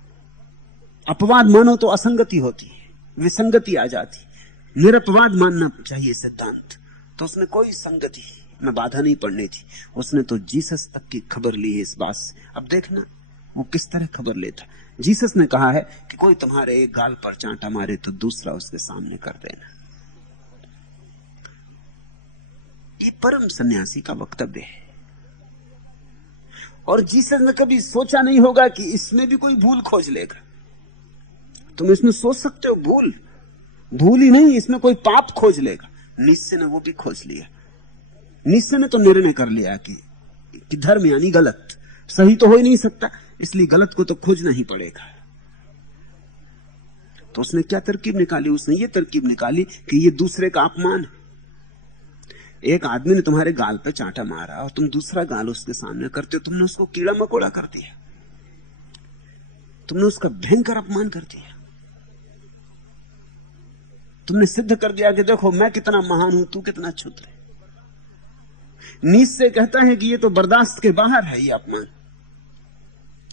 अपवाद मानो तो असंगति होती है, विसंगति आ जाती। निरपवाद मानना चाहिए सिद्धांत। तो उसने कोई संगति में बाधा नहीं पड़नी थी। उसने तो जीसस तक की खबर ली है इस बात से। अब देखना वो किस तरह खबर लेता। जीसस ने कहा है कि कोई तुम्हारे एक गाल पर चांटा मारे तो दूसरा उसके सामने कर देना। ये परम सन्यासी का वक्तव्य है। और जीसस ने कभी सोचा नहीं होगा कि इसमें भी कोई भूल खोज लेगा। तुम इसमें सोच सकते हो भूल ही नहीं, इसमें कोई पाप खोज लेगा। निश्चय ने वो भी खोज लिया। निश्चय ने तो निर्णय कर लिया कि धर्म यानी गलत, सही तो हो ही नहीं सकता, इसलिए गलत को तो खोजना ही पड़ेगा। तो उसने क्या तरकीब निकाली? उसने ये तरकीब निकाली कि ये दूसरे का अपमान है। एक आदमी ने तुम्हारे गाल पे चांटा मारा और तुम दूसरा गाल उसके सामने करते हो। तुमने उसको कीड़ा मकोड़ा कर दिया, तुमने उसका भयंकर अपमान कर दिया। तुमने सिद्ध कर दिया कि देखो मैं कितना महान हूं, तू कितना क्षुद्र है। निश्चय कहता है कि ये तो बर्दाश्त के बाहर है ये अपमान।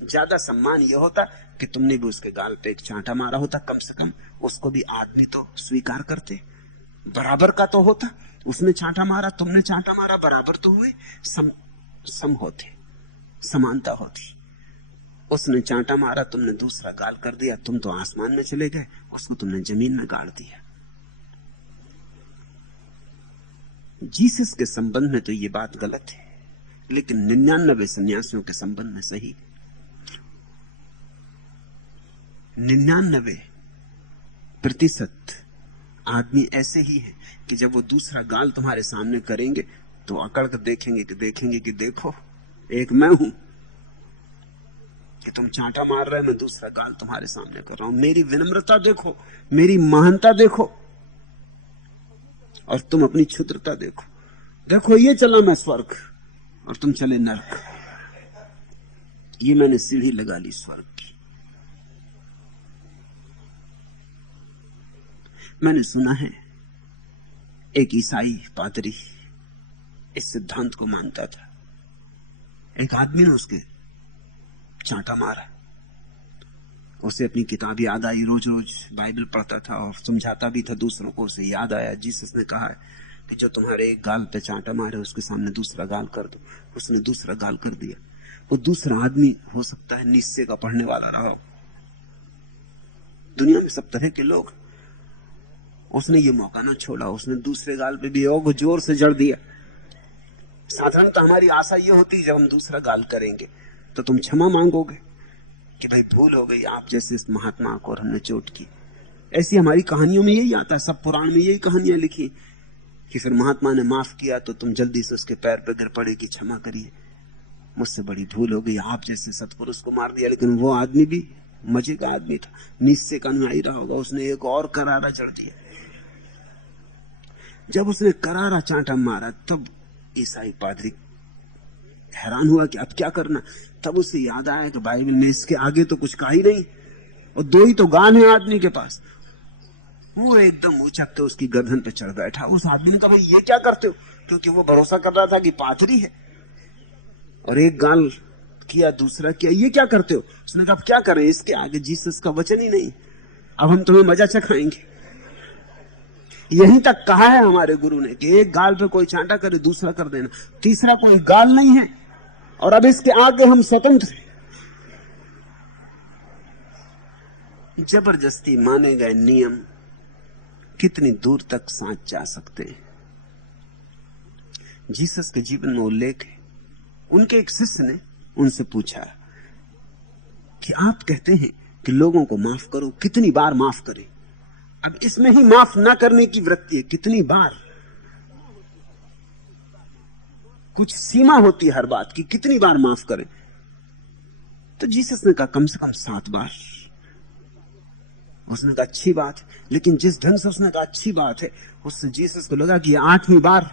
ज्यादा सम्मान यह होता कि तुमने भी उसके गाल पे एक चांटा मारा होता, कम से कम उसको भी आदमी तो स्वीकार करते, बराबर का तो होता। उसने चांटा मारा, तुमने चांटा मारा, बराबर तो हुए, सम होते, समानता होती। उसने चांटा मारा, तुमने दूसरा गाल कर दिया, तुम तो आसमान में चले गए, उसको तुमने जमीन में गाड़ दिया। जीसस के संबंध में तो ये बात गलत है, लेकिन 99 सन्यासियों के संबंध में सही। 99% आदमी ऐसे ही है कि जब वो दूसरा गाल तुम्हारे सामने करेंगे तो अकड़ कर देखेंगे कि देखो एक मैं हूं कि तुम चांटा मार रहे, मैं दूसरा गाल तुम्हारे सामने कर रहा हूं। मेरी विनम्रता देखो, मेरी महानता देखो, और तुम अपनी क्षुद्रता देखो। देखो ये चला मैं स्वर्ग और तुम चले नरक। ये मैंने सीढ़ी लगा ली स्वर्ग की। मैंने सुना है एक ईसाई पादरी इस सिद्धांत को मानता था। एक आदमी ने उसके चांटा मारा, उसे अपनी किताब याद आई, रोज रोज बाइबल पढ़ता था और समझाता भी था दूसरों को। उसे याद आया जीसस ने कहा है कि जो तुम्हारे एक गाल पे चांटा मारे उसके सामने दूसरा गाल कर दो। उसने दूसरा गाल कर दिया। वो दूसरा आदमी हो सकता है निश्चय का पढ़ने वाला रहा हो। दुनिया में सब तरह के लोग। उसने ये मौका ना छोड़ा, उसने दूसरे गाल पे भी और जोर से जड़ दिया। साधारणतः हमारी आशा ये होती जब हम दूसरा गाल करेंगे तो तुम क्षमा मांगोगे कि भाई भूल हो गई, आप जैसे इस महात्मा को हमने चोट की। ऐसी हमारी कहानियों में यही आता है, सब पुराण में यही कहानियां लिखी कि फिर महात्मा ने माफ किया तो तुम जल्दी से उसके पैर पे गिर पड़े कि क्षमा करिए, मुझसे बड़ी भूल हो गई, आप जैसे सत्पुरुष को मार दिया। लेकिन वो आदमी भी मजे का आदमी था, निश्चय का अनुयायी रहा होगा, उसने एक और करारा चढ़ दिया। जब उसने करारा चांटा मारा तब ईसाई पादरी हैरान हुआ कि अब क्या करना। तब उसे याद आया कि बाइबल में इसके आगे तो कुछ कहा ही नहीं, और 2 ही तो गाल हैं आदमी के पास। वो एकदम उचक के उसकी गर्दन पे चढ़ बैठा। उस आदमी ने कहा, भाई ये क्या करते हो? क्योंकि वो भरोसा कर रहा था कि पाथरी है। और एक गाल किया, दूसरा किया, ये क्या करते हो? उसने कहा, अब क्या करें, इसके आगे जीसस का वचन ही नहीं, अब हम तुम्हें मजा चखाएंगे। यहीं तक कहा है हमारे गुरु ने कि एक गाल पे कोई चांटा करे, दूसरा कर देना, तीसरा कोई गाल नहीं है, और अब इसके आगे हम स्वतंत्र हैं। जबरदस्ती माने गए नियम कितनी दूर तक साथ जा सकते हैं। जीसस के जीवन में उल्लेख है, उनके एक शिष्य ने उनसे पूछा कि आप कहते हैं कि लोगों को माफ करो, कितनी बार माफ करें? अब इसमें ही माफ ना करने की वृत्ति है, कितनी बार? कुछ सीमा होती है हर बात की, कितनी बार माफ करें? तो जीसस ने कहा, कम से कम 7 बार। उसने कहा, अच्छी बात है, लेकिन जिस ढंग से उसने कहा अच्छी बात है, उससे जीसस को लगा कि 8वीं बार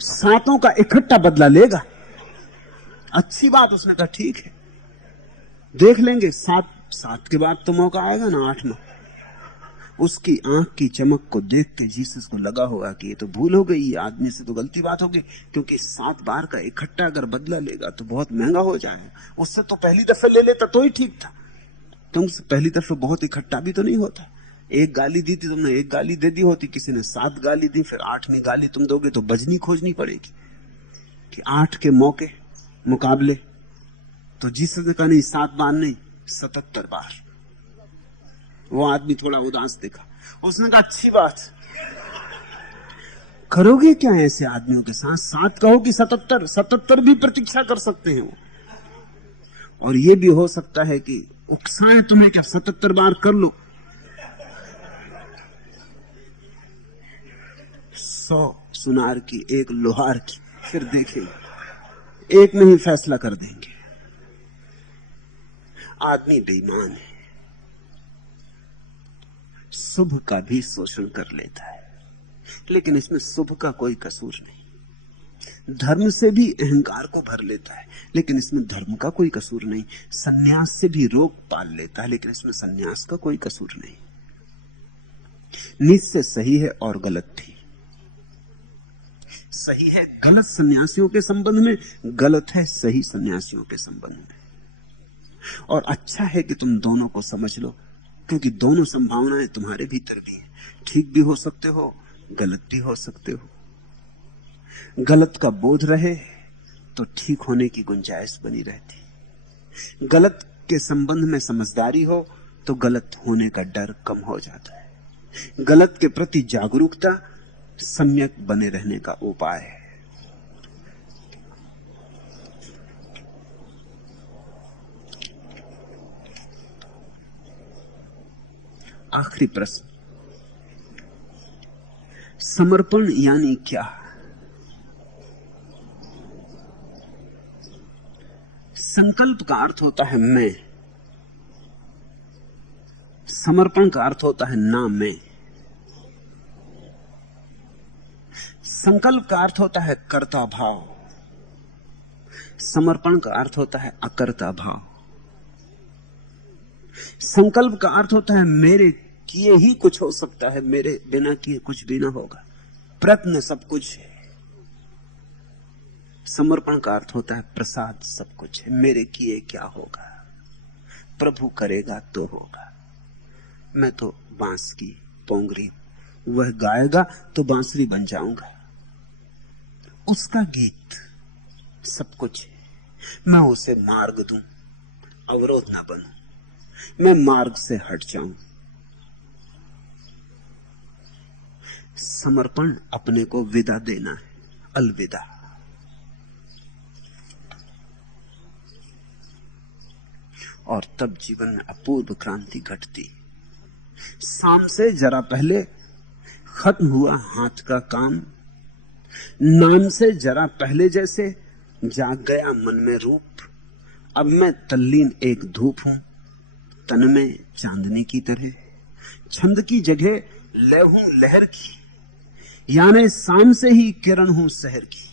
7 का इकट्ठा बदला लेगा। अच्छी बात। उसने कहा, ठीक है, देख लेंगे, 7 के बाद तो मौका आएगा ना, 8 में। उसकी आंख की चमक को देख के जीसस को लगा होगा कि ये तो भूल हो गई, ये आदमी से तो गलती बात हो गई, क्योंकि 7 बार का इकट्ठा अगर बदला लेगा तो बहुत महंगा हो जाएगा। उससे तो पहली दफे ले लेता तो ही ठीक था। तुमसे पहली दफे बहुत इकट्ठा भी तो नहीं होता। एक गाली दी थी तुमने, एक गाली दे दी होती, किसी ने 7 गाली दी, फिर 8वीं गाली तुम दोगे तो बजनी खोजनी पड़ेगी कि 8 के मौके मुकाबले। तो जीसस ने कहा, नहीं, 7 बार नहीं, 77 बार। वो आदमी थोड़ा उदास दिखा। उसने कहा, अच्छी बात, करोगे क्या ऐसे आदमियों के साथ? 7 कहो कि 77? 77 भी प्रतीक्षा कर सकते हैं वो। और ये भी हो सकता है कि उकसाए तुम्हें, क्या 77 बार कर लो। 100 सुनार की, 1 लोहार की, फिर देखेंगे, एक में ही फैसला कर देंगे। आदमी बेईमान है, शुभ का भी शोषण कर लेता है, लेकिन इसमें शुभ का कोई कसूर नहीं। धर्म से भी अहंकार को भर लेता है, लेकिन इसमें धर्म का कोई कसूर नहीं। सन्यास से भी रोग पाल लेता है, लेकिन इसमें सन्यास का कोई कसूर नहीं। नीचे सही है और गलत थी। सही है गलत सन्यासियों के संबंध में, गलत है सही सन्यासियों के संबंध में। और अच्छा है कि तुम दोनों को समझ लो, क्योंकि दोनों संभावनाएं तुम्हारे भीतर भी हैं। ठीक भी हो सकते हो, गलत भी हो सकते हो। गलत का बोध रहे तो ठीक होने की गुंजाइश बनी रहती। गलत के संबंध में समझदारी हो तो गलत होने का डर कम हो जाता है। गलत के प्रति जागरूकता सम्यक बने रहने का उपाय है। आखिरी प्रश्न, समर्पण यानी क्या? संकल्प का अर्थ होता है मैं, समर्पण का अर्थ होता है ना मैं। संकल्प का अर्थ होता है कर्ता भाव, समर्पण का अर्थ होता है अकर्ता भाव। संकल्प का अर्थ होता है मेरे किए ही कुछ हो सकता है, मेरे बिना किए कुछ भी ना होगा, प्रयत्न सब कुछ है। समर्पण का अर्थ होता है प्रसाद सब कुछ है, मेरे किए क्या होगा, प्रभु करेगा तो होगा। मैं तो बांस की पोंगरी, वह गाएगा तो बांसुरी बन जाऊंगा, उसका गीत सब कुछ है। मैं उसे मार्ग दूं, अवरोध ना बनूं, मैं मार्ग से हट जाऊं। समर्पण अपने को विदा देना है, अलविदा। और तब जीवन में अपूर्व क्रांति घटती। शाम से जरा पहले खत्म हुआ हाथ का काम, नाम से जरा पहले जैसे जाग गया मन में रूप। अब मैं तल्लीन एक धूप हूं, तन में चांदनी की तरह, छंद की जगह लय हूं लहर की, यानी शाम से ही किरण हूं शहर की।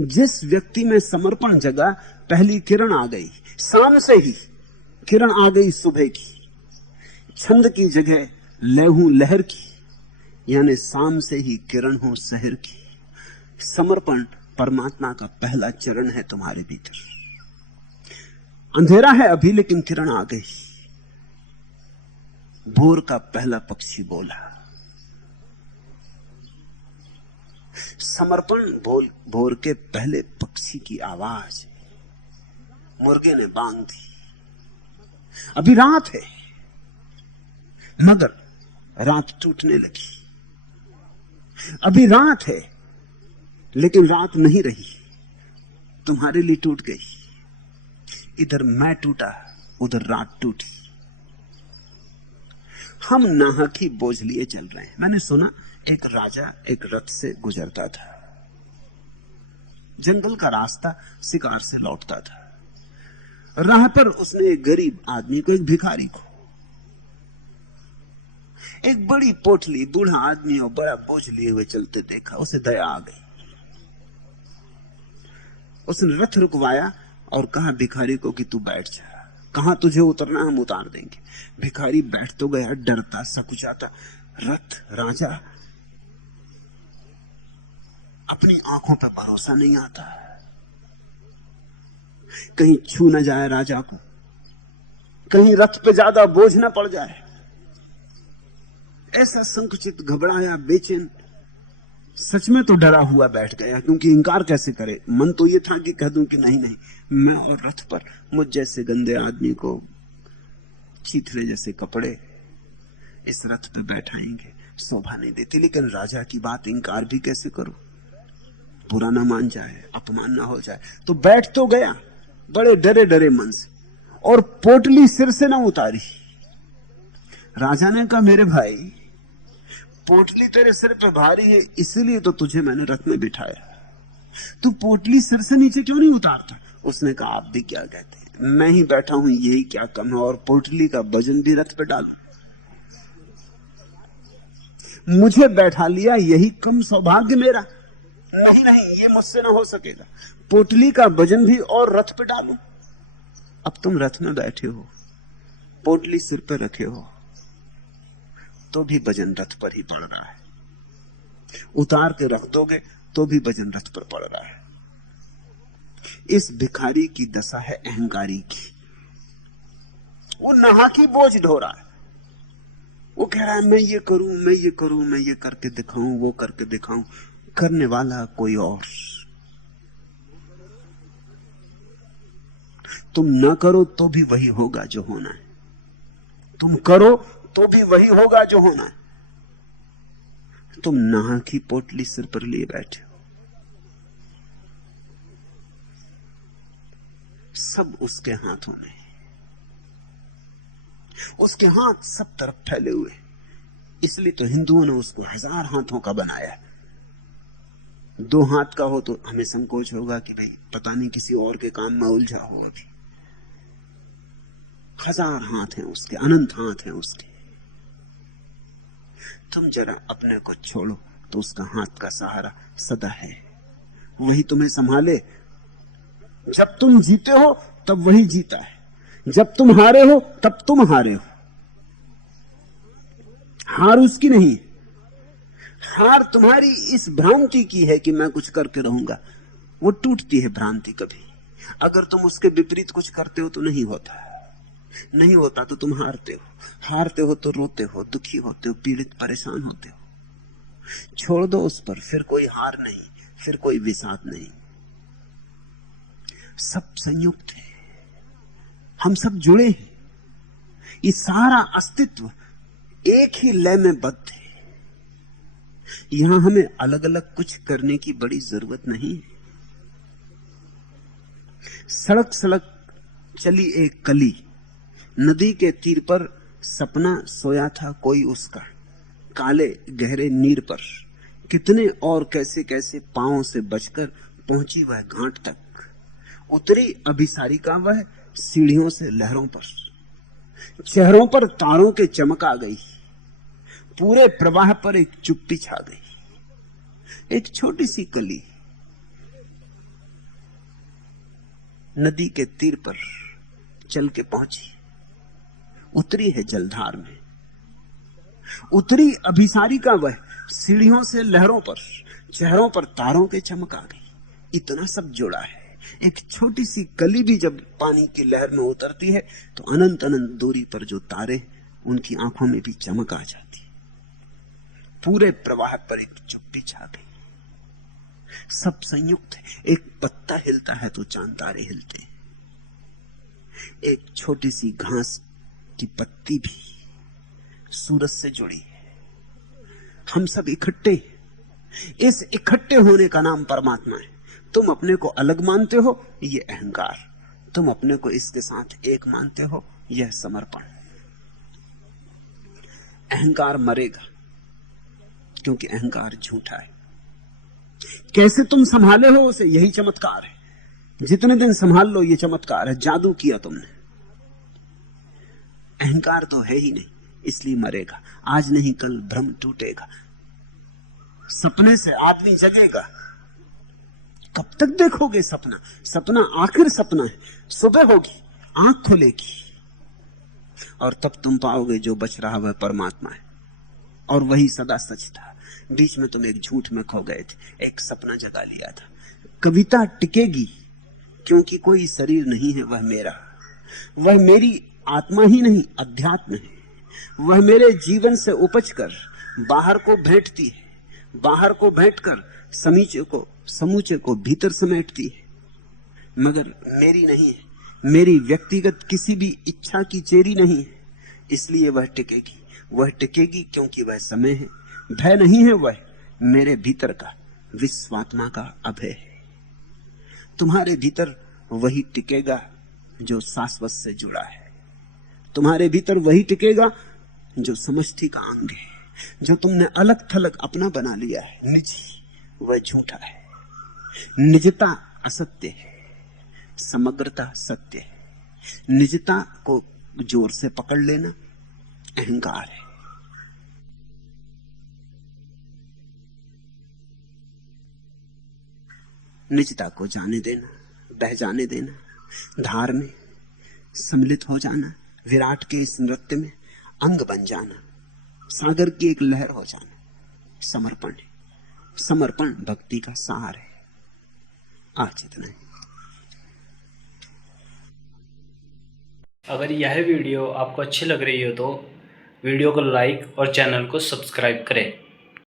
जिस व्यक्ति में समर्पण जगा, पहली किरण आ गई शाम से ही, किरण आ गई सुबह की, छंद की जगह लहू लहर की, यानी शाम से ही किरण हो शहर की। समर्पण परमात्मा का पहला चरण है तुम्हारे भीतर। अंधेरा है अभी लेकिन किरण आ गई। भोर का पहला पक्षी बोला। समर्पण भोर के पहले पक्षी की आवाज। मुर्गे ने बांग दी। अभी रात है मगर रात टूटने लगी। अभी रात है लेकिन रात नहीं रही, तुम्हारे लिए टूट गई। इधर मैं टूटा, उधर रात टूटी। हम नाहक ही बोझ लिए चल रहे हैं। मैंने सुना एक राजा एक रथ से गुजरता था। जंगल का रास्ता, शिकार से लौटता था। राह पर उसने एक गरीब आदमी को, एक भिखारी को, एक बड़ी पोटली बूढ़ा आदमी और बड़ा बोझ लिए हुए चलते देखा। उसे दया आ गई। उसने रथ रुकवाया और कहा भिखारी को कि तू बैठ जा, कहां तुझे उतरना हम उतार देंगे। भिखारी बैठ तो गया, डरता सकुचाता। रथ राजा, अपनी आंखों पर भरोसा नहीं आता, कहीं छू न जाए राजा को, कहीं रथ पे ज्यादा बोझ न पड़ जाए। ऐसा संकुचित, घबराया, बेचैन, सच में तो डरा हुआ बैठ गया, क्योंकि इंकार कैसे करे। मन तो ये था कि कह दूं कि नहीं नहीं, मैं और रथ पर मुझ जैसे गंदे आदमी को चीथड़े जैसे कपड़े इस रथ पे बैठाएंगे, शोभा नहीं देती। लेकिन राजा की बात इंकार भी कैसे करूं, बुरा ना मान जाए, अपमान ना हो जाए। तो बैठ तो गया बड़े डरे डरे मन से, और पोटली सिर से ना उतारी। राजा ने कहा मेरे भाई, पोटली तेरे सिर पे भारी है, इसलिए तो तुझे मैंने रथ में बिठाया, तू पोटली सिर से नीचे क्यों नहीं उतारता। उसने कहा आप भी क्या कहते हैं, मैं ही बैठा हूं, यही क्या कम है, और पोटली का वजन भी रथ पे डालू, मुझे बैठा लिया, यही कम सौभाग्य मेरा। नहीं नहीं, ये मुझसे ना हो सकेगा, पोटली का वजन भी और रथ पे डालू। अब तुम रथ में बैठे हो, पोटली सिर पे रखे हो, तो भी वजन रथ पर ही पड़ रहा है। उतार के रख दोगे तो भी वजन रथ पर पड़ रहा है। इस भिखारी की दशा है अहंकारी की। वो नहा की बोझ ढो रहा है। वो कह रहा है मैं ये करूं, मैं ये करूं, मैं ये करके दिखाऊं, वो करके दिखाऊं। करने वाला कोई और। तुम ना करो तो भी वही होगा जो होना है, तुम करो तो भी वही होगा जो होना है। तुम नहा की पोटली सिर पर लिए बैठे हो, सब उसके हाथों में, उसके हाथ सब तरफ फैले हुए। इसलिए तो हिंदुओं ने उसको 1000 हाथों का बनाया। 2 हाथ का हो तो हमें संकोच होगा कि भाई पता नहीं किसी और के काम में उलझा हो। अभी 1000 हाथ हैं उसके, अनंत हाथ हैं उसके। तुम जरा अपने को छोड़ो तो उसका हाथ का सहारा सदा है, वही तुम्हें संभाले। जब तुम जीते हो तब वही जीता है, जब तुम हारे हो तब तुम हारे हो। हार उसकी नहीं, हार तुम्हारी इस भ्रांति की है कि मैं कुछ करके रहूंगा। वो टूटती है भ्रांति कभी। अगर तुम उसके विपरीत कुछ करते हो तो नहीं होता, नहीं होता तो तुम हारते हो। हारते हो तो रोते हो, दुखी होते हो, पीड़ित परेशान होते हो। छोड़ दो उस पर, फिर कोई हार नहीं, फिर कोई विषाद नहीं। सब संयुक्त है, हम सब जुड़े हैं। ये सारा अस्तित्व एक ही लय में बद्ध है। यहां हमें अलग अलग कुछ करने की बड़ी जरूरत नहीं है। सड़क सड़क चली एक कली, नदी के तीर पर सपना सोया था कोई उसका। काले गहरे नीर पर कितने और कैसे कैसे पांवों से बचकर पहुंची वह घाट तक। उतरी अभिसारिका वह सीढ़ियों से लहरों पर, चेहरों पर तारों के चमक आ गई। पूरे प्रवाह पर एक चुप्पी छा गई। एक छोटी सी कली नदी के तीर पर चल के पहुंची। उतरी है जलधार में, उतरी अभिसारिका वह सीढ़ियों से लहरों पर, चेहरों पर तारों के चमक आ गई। इतना सब जुड़ा है। एक छोटी सी कली भी जब पानी की लहर में उतरती है तो अनंत अनंत दूरी पर जो तारे, उनकी आंखों में भी चमक आ जाती है। पूरे प्रवाह पर एक चुप्पी छा गई। सब संयुक्त है। एक पत्ता हिलता है तो चांद तारे हिलते हैं। एक छोटी सी घास की पत्ती भी सूरज से जुड़ी है। हम सब इकट्ठे हैं। इस इकट्ठे होने का नाम परमात्मा है। तुम अपने को अलग मानते हो, यह अहंकार। तुम अपने को इसके साथ एक मानते हो, यह समर्पण। अहंकार मरेगा क्योंकि अहंकार झूठा है। कैसे तुम संभाले हो उसे, यही चमत्कार है। जितने दिन संभाल लो, यह चमत्कार है। जादू किया तुमने। अहंकार तो है ही नहीं, इसलिए मरेगा। आज नहीं कल भ्रम टूटेगा। सपने से आदमी जगेगा। कब तक देखोगे सपना? सपना आखिर सपना है। सुबह होगी, आंख खुलेगी और तब तुम पाओगे जो बच रहा वह परमात्मा है, और वही सदा सच था। बीच में तुम एक झूठ में खो गए थे, एक सपना जगा लिया था। कविता टिकेगी क्योंकि कोई शरीर नहीं है वह मेरा। वह मेरी आत्मा ही नहीं, अध्यात्म है। वह मेरे जीवन से उपजकर बाहर को भेंटती है, बाहर को भेंटकर समूचे को भीतर समेटती है, मगर मेरी नहीं है। मेरी व्यक्तिगत किसी भी इच्छा की चेरी नहीं है। इसलिए वह टिकेगी। वह टिकेगी क्योंकि वह समय है। भय नहीं है, वह मेरे भीतर का, विश्वात्मा का अभय है। तुम्हारे भीतर वही टिकेगा जो शाश्वत से जुड़ा है। तुम्हारे भीतर वही टिकेगा जो समष्टि का अंग है। जो तुमने अलग थलग अपना बना लिया है, निजी, वह झूठा है। निजता असत्य है, समग्रता सत्य है। निजता को जोर से पकड़ लेना अहंकार है। निजता को जाने देना, बह जाने देना, धार में सम्मिलित हो जाना, विराट के इस नृत्य में अंग बन जाना, सागर की एक लहर हो जाना, समर्पण है। समर्पण भक्ति का सार है। आज इतना ही। अगर यह वीडियो आपको अच्छी लग रही हो तो वीडियो को लाइक और चैनल को सब्सक्राइब करें।